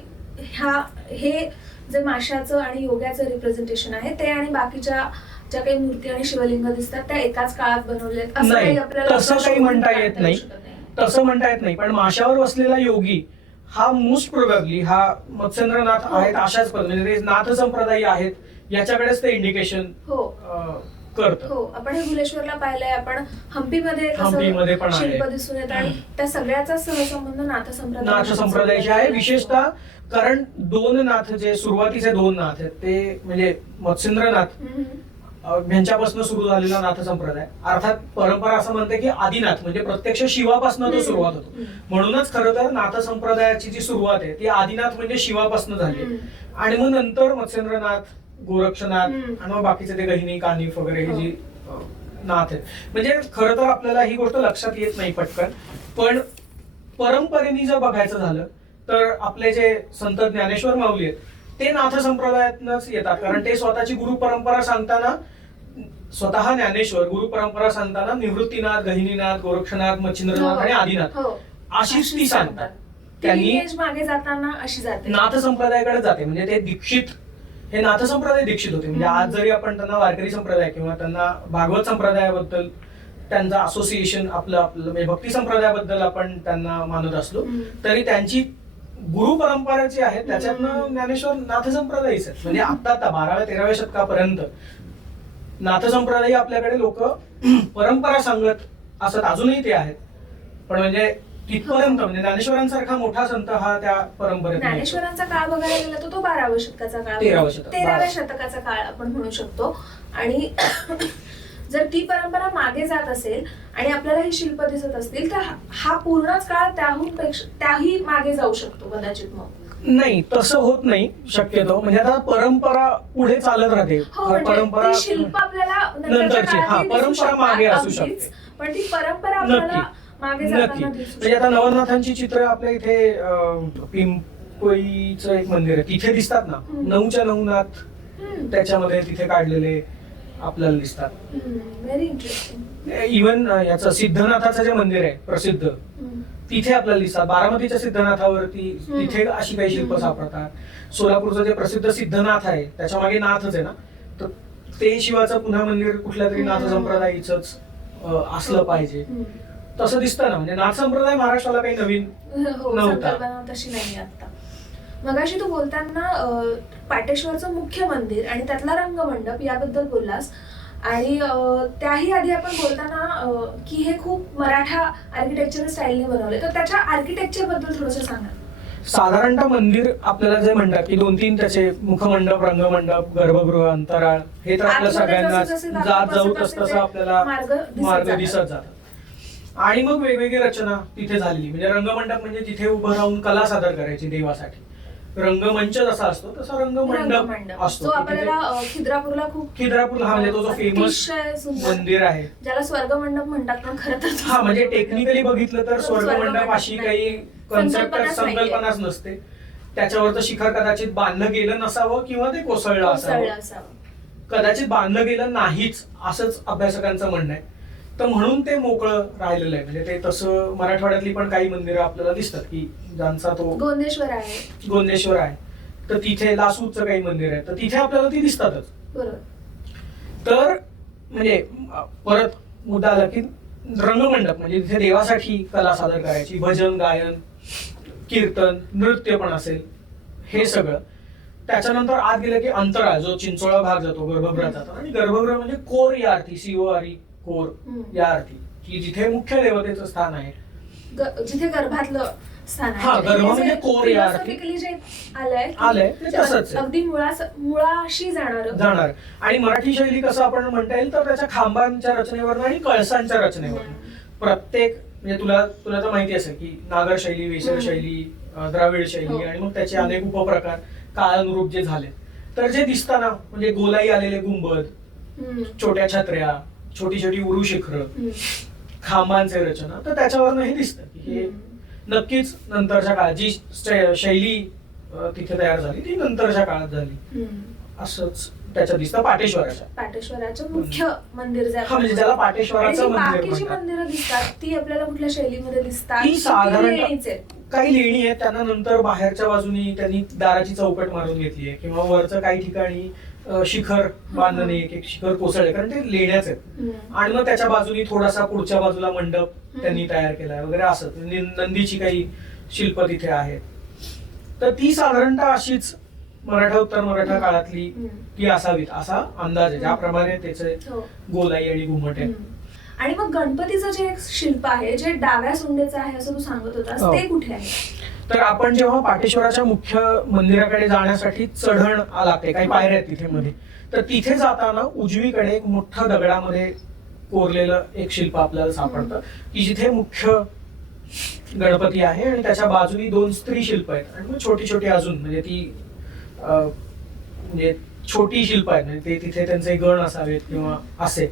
हे जे माशाचं आणि योग्याचं रिप्रेझेंटेशन आहे ते आणि बाकीच्या ज्या काही मूर्ती आणि शिवलिंग दिसतात त्या एकाच काळात बनवले आहेत असं नाही, काही आपल्याला तसं काही शोधून म्हणता काढता येत येऊ नाही. शकत नाही. तसं म्हणता येत नाही, पण माशावर बसलेला योगी हा मोस्ट प्रोबॅबली हा मत्स्येंद्रनाथ आहेत अशाच पद्धतीने म्हणजे ते नाथ संप्रदायी आहेत याच्याकडेच ते इंडिकेशन हो करतं. हो, आपण हे भुलेश्वरला पाहिलंय, आपण हम्पीमध्ये हम्पीमध्ये पण आहे. शिल्प दिसून येत आणि त्या सगळ्याचा सहसंबंध नाथ संप्रदायाशी आहे, विशेषतः कारण दोन नाथ जे सुरुवातीचे दोन नाथ आहेत ते म्हणजे मत्स्येंद्रनाथ ह्यांच्यापासून सुरू झालेला नाथ संप्रदाय, अर्थात परंपरा असं म्हणते की आदिनाथ म्हणजे प्रत्यक्ष शिवापासून तो सुरुवात होतो. म्हणूनच खरं तर नाथ संप्रदायाची जी सुरुवात आहे ती आदिनाथ म्हणजे शिवापासून झाली आणि मग नंतर मत्स्येंद्रनाथ, गोरक्षनाथ आणि मग बाकीचे ते गहिनी, कानिफ वगैरे हे जी नाथ आहेत. म्हणजे खरं तर आपल्याला ही गोष्ट लक्षात येत नाही पटकन, पण परंपरेने जर बघायचं झालं तर आपले जे संत ज्ञानेश्वर माऊली आहेत ते नाथ संप्रदायातनच येतात, कारण ते स्वतःची गुरु परंपरा सांगताना स्वतः ज्ञानेश्वर गुरु परंपरा सांगताना निवृत्तीनाथ, गहिनीनाथ, गोरक्षनाथ, मच्छिंद्रनाथ आणि आदिनाथ अशीच ती सांगतात. त्यांनी मागे जाताना अशी जाते, नाथ संप्रदायाकडे जाते. म्हणजे ते दीक्षित, हे नाथ संप्रदाय दीक्षित होते. म्हणजे आज जरी आपण त्यांना वारकरी संप्रदाय किंवा त्यांना भागवत संप्रदायाबद्दल त्यांचं असोसिएशन आपलं म्हणजे भक्ती संप्रदायाबद्दल आपण त्यांना मानत असलो तरी त्यांची गुरु परंपरा जी आहे त्याच्यातनं ज्ञानेश्वर नाथ संप्रदायीच आहेत. म्हणजे आता 12व्या-13व्या शतकापर्यंत नाथ संप्रदायी आपल्याकडे लोक परंपरा सांगत असत, अजूनही ते आहेत. पण म्हणजे तिथपर्यंत म्हणजे ज्ञानेश्वरांसारखा मोठा संत हा त्या परंपरेत. ज्ञानेश्वरांचा काळ बघायला गेला तर तो 12व्या शतकाचा काळ, 13व्या शतकाचा काळ आपण म्हणू शकतो. आणि जर ती परंपरा मागे जात असेल आणि आपल्याला ही शिल्प दिसत असतील तर हा पूर्णच काळ त्याही मागे जाऊ शकतो कदाचित. मग नाही, तसं होत नाही शक्यतो. म्हणजे आता परंपरा पुढे चालत राहते. परंपरा शिल्प आपल्याला नंतरची परंपरा मागे असू शकते, पण ती परंपरा आपल्याला मागे जाताना दिसू म्हणजे आता नवनाथांची चित्र आपल्या इथे पिंपळीचं एक मंदिर आहे तिथे दिसतात ना, 9च्या 9 नाथ त्याच्यामध्ये तिथे काढलेले आपल्याला दिसतात. Very interesting. इव्हन याचं सिद्धनाथाचं जे मंदिर आहे प्रसिद्ध तिथे आपल्याला दिसतात. बारामतीच्या सिद्धनाथावरती तिथे अशी काही शिल्प सापडतात. सोलापूरचं जे प्रसिद्ध सिद्धनाथ आहे त्याच्या मागे नाथच आहे ना, तर ते शिवाचं पुन्हा मंदिर कुठल्या तरी नाथ संप्रदायीच असलं पाहिजे तसं दिसतं ना. म्हणजे नाथ संप्रदाय महाराष्ट्राला काही नवीन नव्हता, तशी नाही. आता मगाशी तू बोलताना पाटेश्वरचं मुख्य मंदिर आणि त्यातला रंगमंडप याबद्दल बोललास, आणि त्याही आधी आपण बोलताना की हे खूप मराठा आर्किटेक्चर स्टाईलने बनवले, तर त्याच्या आर्किटेक्चर बद्दल थोडंसं सांगा. साधारणतः मंदिर आपल्याला जे म्हणतात की 2-3 त्याचे मुखमंडप, रंगमंडप, गर्भगृह, अंतराळ हे तर आपल्या सगळ्यांना जात जाऊ तसं आपल्याला मार्ग दिसत जातात. आणि मग वेगवेगळी रचना तिथे झालेली. म्हणजे रंगमंडप म्हणजे जिथे उभं राहून कला सादर करायची देवासाठी. रंगमंच जसा असतो तसा रंगमंडप असतो. खिद्रापूरला हा म्हणजे तो जो फेमस मंदिर आहे ज्याला स्वर्गमंडप म्हणतात, पण खरं तर हा म्हणजे टेक्निकली बघितलं तर स्वर्गमंडप अशी काही संकल्पनाच नसते. त्याच्यावरचं शिखर कदाचित बांधलं गेलं नसावं किंवा ते कोसळलं असावं, कदाचित बांधलं गेलं नाहीच असंच अभ्यासकांचं म्हणणं आहे. तर म्हणून ते मोकळं राहिलेलं आहे. म्हणजे ते तसं मराठवाड्यातली पण काही मंदिरं आपल्याला दिसतात की ज्यांचा तो गोंदेश्वर आहे, तर तिथे लासूरचं काही मंदिर आहे तर तिथे आपल्याला ती दिसतातच. तर म्हणजे परत मुद्दा आला की रंगमंडप म्हणजे तिथे देवासाठी कला सादर करायची, भजन, गायन, कीर्तन, नृत्य पण असेल, हे सगळं. त्याच्यानंतर आत गेलं की अंतराळ जो चिंचोळा भाग जातो, गर्भगृहात जातो. आणि गर्भगृह म्हणजे कोर या अर्थी, CORE कोर या अर्थी, की जिथे मुख्य देवतेचं स्थान आहे, जिथे गर्भातलं स्थान आहे. हा, गर्भ म्हणजे कोर या अर्थी जे आलंय ते तसंच अगदी मुळाशी जाणार. आणि मराठी शैली कसं आपण म्हणता येईल तर त्याच्या खांबांच्या रचनेवर आणि कळसांच्या रचनेवर प्रत्येक म्हणजे तुला तर माहिती असेल की नागर शैली, वेसर शैली, द्राविड शैली आणि मग त्याचे अनेक उपप्रकार काळानुरूप जे झाले. तर जे दिसताना म्हणजे गोलाई आलेले गुंबद, छोट्या छत्र्या, छोटी छोटी उरू शिखर, खांबांचे रचना, तर त्याच्यावरनं हे दिसतं की हे नक्कीच नंतरच्या काळात जी शैली तिथे तयार झाली ती नंतरच्या काळात झाली असंच त्याच्या दिसतं पाटेश्वराच्या. पाटेश्वराचं मुख्य मंदिर जे हा म्हणजे ज्याला पाटेश्वराचं आणि जी मंदिर बाकीची म्हणतात. मंदिरं दिसतात ती आपल्याला कुठल्या शैलीमध्ये दिसतात? ती साधारण लेणीच आहेत. काही लेणी आहेत, त्यांना नंतर बाहेरच्या बाजूनी त्यांनी दाराची चौकट मारून घेतली आहे, किंवा वरचं काही ठिकाणी शिखर बांधणे, एक शिखर कोसळले, कारण ते लेण्याच आहेत. आणि मग त्याच्या बाजूनी थोडासा पुढच्या बाजूला मंडप त्यांनी तयार केलाय वगैरे असं. नंदीची काही शिल्प तिथे आहेत. तर ती साधारणतः अशीच उत्तर मराठा काळातली ती असावीत असा अंदाज आहे, ज्याप्रमाणे त्याचे गोलाई आणि घुमट आहे. आणि मग गणपतीचं जे एक शिल्प आहे जे डाव्या सोंडेचं आहे असं तू सांगत होतास, ते कुठे आहे? तर आपण जेव्हा पाटेश्वराच्या मुख्य मंदिराकडे जाण्यासाठी चढण लागते, काही पायऱ्या आहेत तिथे मध्ये, तर तिथे जाताना उजवीकडे एक मोठं दगडामध्ये कोरलेलं एक शिल्प आपल्याला सापडतं, की जिथे मुख्य गणपती आहे आणि त्याच्या बाजूनी 2 स्त्री शिल्प आहेत, आणि मग छोटी छोटी अजून म्हणजे ती म्हणजे छोटी शिल्प आहेत, म्हणजे ते तिथे त्यांचे गण असावेत किंवा असे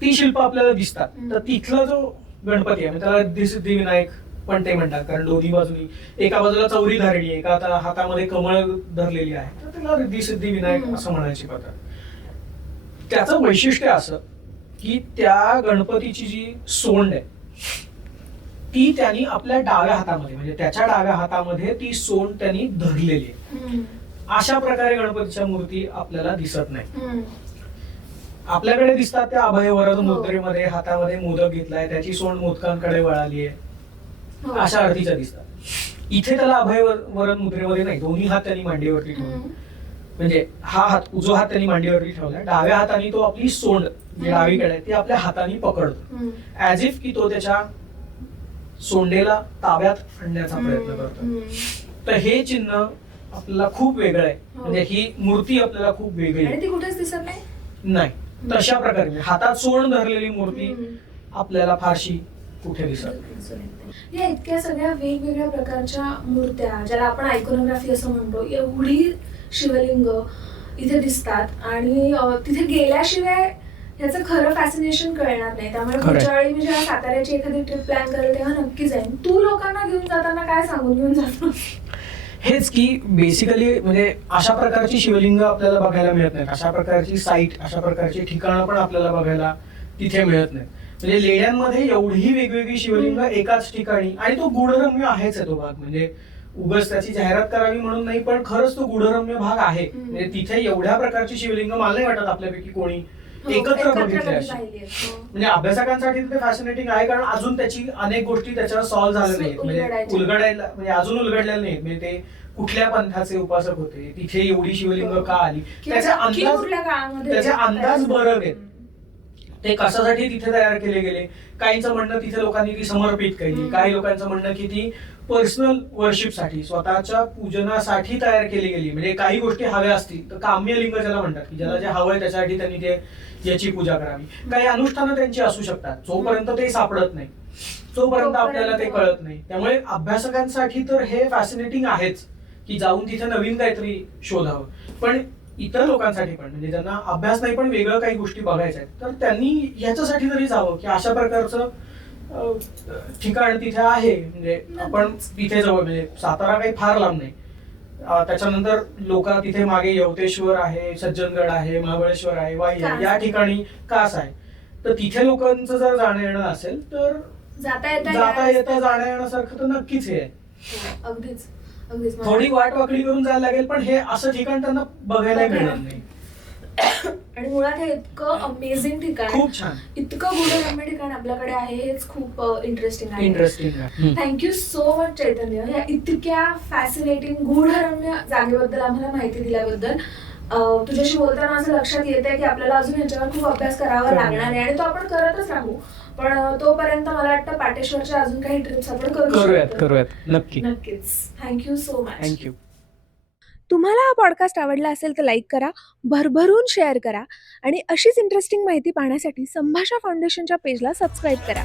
ती शिल्प आपल्याला दिसतात. तर तिथला जो गणपती आहे त्याला रिद्धिसिद्धिविनायक पण ते म्हणतात, कारण दोन्ही बाजूनी एका बाजूला चौरी धारणी आहे, एका हातामध्ये कमळ धरलेली आहे, तर त्याला रिद्धिसिद्धिविनायक असं म्हणायची पद्धत. त्याचं वैशिष्ट्य असं की त्या गणपतीची जी सोंड आहे ती त्यांनी आपल्या डाव्या हातामध्ये, म्हणजे त्याच्या डाव्या हातामध्ये ती सोंड त्यांनी धरलेली आहे. अशा प्रकारे गणपतीच्या मूर्ती आपल्याला दिसत नाही. आपल्याकडे दिसतात त्या अभय वरद मुद्रेमध्ये हातामध्ये मोदक घेतलाय, त्याची सोंड मोदकांकडे वळाली आहे, अशा अर्थीच्या दिसतात. इथे त्याला अभय वरद मुद्रेमध्ये नाही, दोन्ही हात त्यांनी मांडीवरती ठेवले, म्हणजे हा हात उजवा हात त्यांनी मांडीवरती ठेवलाय, डाव्या हाताने तो आपली सोंड जी डावीकडे आहे ती आपल्या हाताने पकडतो, ऍज इफ की तो त्याच्या सोंडेला ताब्यात आणण्याचा प्रयत्न करतो. तर हे चिन्ह आपल्याला खूप वेगळं आहे, म्हणजे ही मूर्ती आपल्याला खूप वेगळी आहे. ती कुठेच दिसत नाही. तशा प्रकारे हातात सोंड धरलेली मूर्ती आपल्याला फारशी कुठे दिसत नाही. या इतक्या सगळ्या वेगवेगळ्या प्रकारच्या मूर्त्या, ज्याला आपण आयकोनोग्राफी असं म्हणतो, एवढी शिवलिंग इथे दिसतात आणि तिथे गेल्याशिवाय ह्याचं खरं फॅसिनेशन कळणार नाही. त्यामुळे पुढच्या वेळी मी जेव्हा साताऱ्याची एखादी ट्रिप प्लॅन करेल तेव्हा नक्की जाईन. तू लोकांना घेऊन जाताना काय सांगून घेऊन जातो? हेच की बेसिकली म्हणजे अशा प्रकारची शिवलिंग आपल्याला बघायला मिळत नाहीत, अशा प्रकारची साईट, अशा प्रकारची ठिकाणं पण आपल्याला बघायला तिथे मिळत नाहीत. म्हणजे लेण्यांमध्ये एवढी वेगवेगळी शिवलिंग एकाच ठिकाणी, आणि तो गूढरम्य आहेच आहे तो भाग, म्हणजे उगाच त्याची जाहिरात करावी म्हणून नाही, पण खरंच तो गूढरम्य भाग आहे. म्हणजे तिथे एवढ्या प्रकारची शिवलिंग मला नाही वाटत आपल्यापैकी कोणी एकत्र बघितले अशी. म्हणजे अभ्यासकांसाठी ते फॅसिनेटिंग आहे, कारण अजून त्याची अनेक गोष्टी त्याच्यावर सॉल्व्ह झाल्या नाहीत, म्हणजे उलगडायला म्हणजे अजून उलगडलेल्या नाहीत. म्हणजे ते कुठल्या पंथाचे उपासक होते, तिथे एवढी शिवलिंग का आली, त्याचे अंदाज बरं आहेत. ते कशासाठी तिथे तयार केले गेले, काहींचं म्हणणं तिथे लोकांनी ती समर्पित केली, काही लोकांचं म्हणणं की ती पर्सनल वर्शिपसाठी, स्वतःच्या पूजनासाठी तयार केली गेली. म्हणजे काही गोष्टी हव्या असतील तर काम्यलिंग ज्याला म्हणतात, की ज्याला जे हवंय त्याच्यासाठी त्यांनी ते याची पूजा करावी. काही अनुष्ठानं त्यांची असू शकतात, जोपर्यंत ते सापडत नाही तोपर्यंत आपल्याला ते कळत नाही. त्यामुळे अभ्यासकांसाठी तर हे फॅसिनेटिंग आहेच की जाऊन तिथे नवीन काहीतरी शोधावं, पण इतर लोकांसाठी पण, म्हणजे ज्यांना अभ्यास नाही पण वेगळं काही गोष्टी बघायच्या आहेत, तर त्यांनी ह्याच्यासाठी तरी जावं की अशा प्रकारचं ठिकाण तिथे आहे. म्हणजे आपण तिथे जवळ, म्हणजे सातारा काही फार लांब नाही. त्याच्यानंतर लोक तिथे मागे यवतेश्वर आहे, सज्जनगड आहे, महाबळेश्वर आहे, वाई आहे, या ठिकाणी कास आहे. तर तिथे लोकांचं जर जाणं येणं असेल तर जाता येता जाणं येण्यासारखं तर नक्कीच हे आहे. अगदीच थोडी वाटवाकडी करून जायला लागेल, पण हे असं ठिकाण त्यांना बघायला मिळणार नाही. आणि मुळात हे इतकं अमेझिंग ठिकाण, खूप छान, इतकं गूढरम्य ठिकाण आपल्याकडे आहे, हेच खूप इंटरेस्टिंग आहे. थँक्यू सो मच चैतन्य, या इतक्या फॅसिनेटिंग गूढरम्य जागेबद्दल आम्हाला माहिती दिल्याबद्दल. तुझ्याशी बोलताना असं लक्षात येत आहे की आपल्याला अजून ह्याच्यावर खूप अभ्यास करावा लागणार आहे, आणि तो आपण करतच राहू. पण तोपर्यंत मला वाटतं पाटेश्वरच्या अजून काही ट्रिप्स आपण करूयात. नक्कीच. Thank you so much. थँक्यू. तुम्हाला हा पॉडकास्ट आवडला असेल तर लाईक करा, भरभरून शेअर करा, आणि अशीच इंटरेस्टिंग माहिती पाहण्यासाठी संभाषा फाउंडेशनच्या पेजला सबस्क्राईब करा.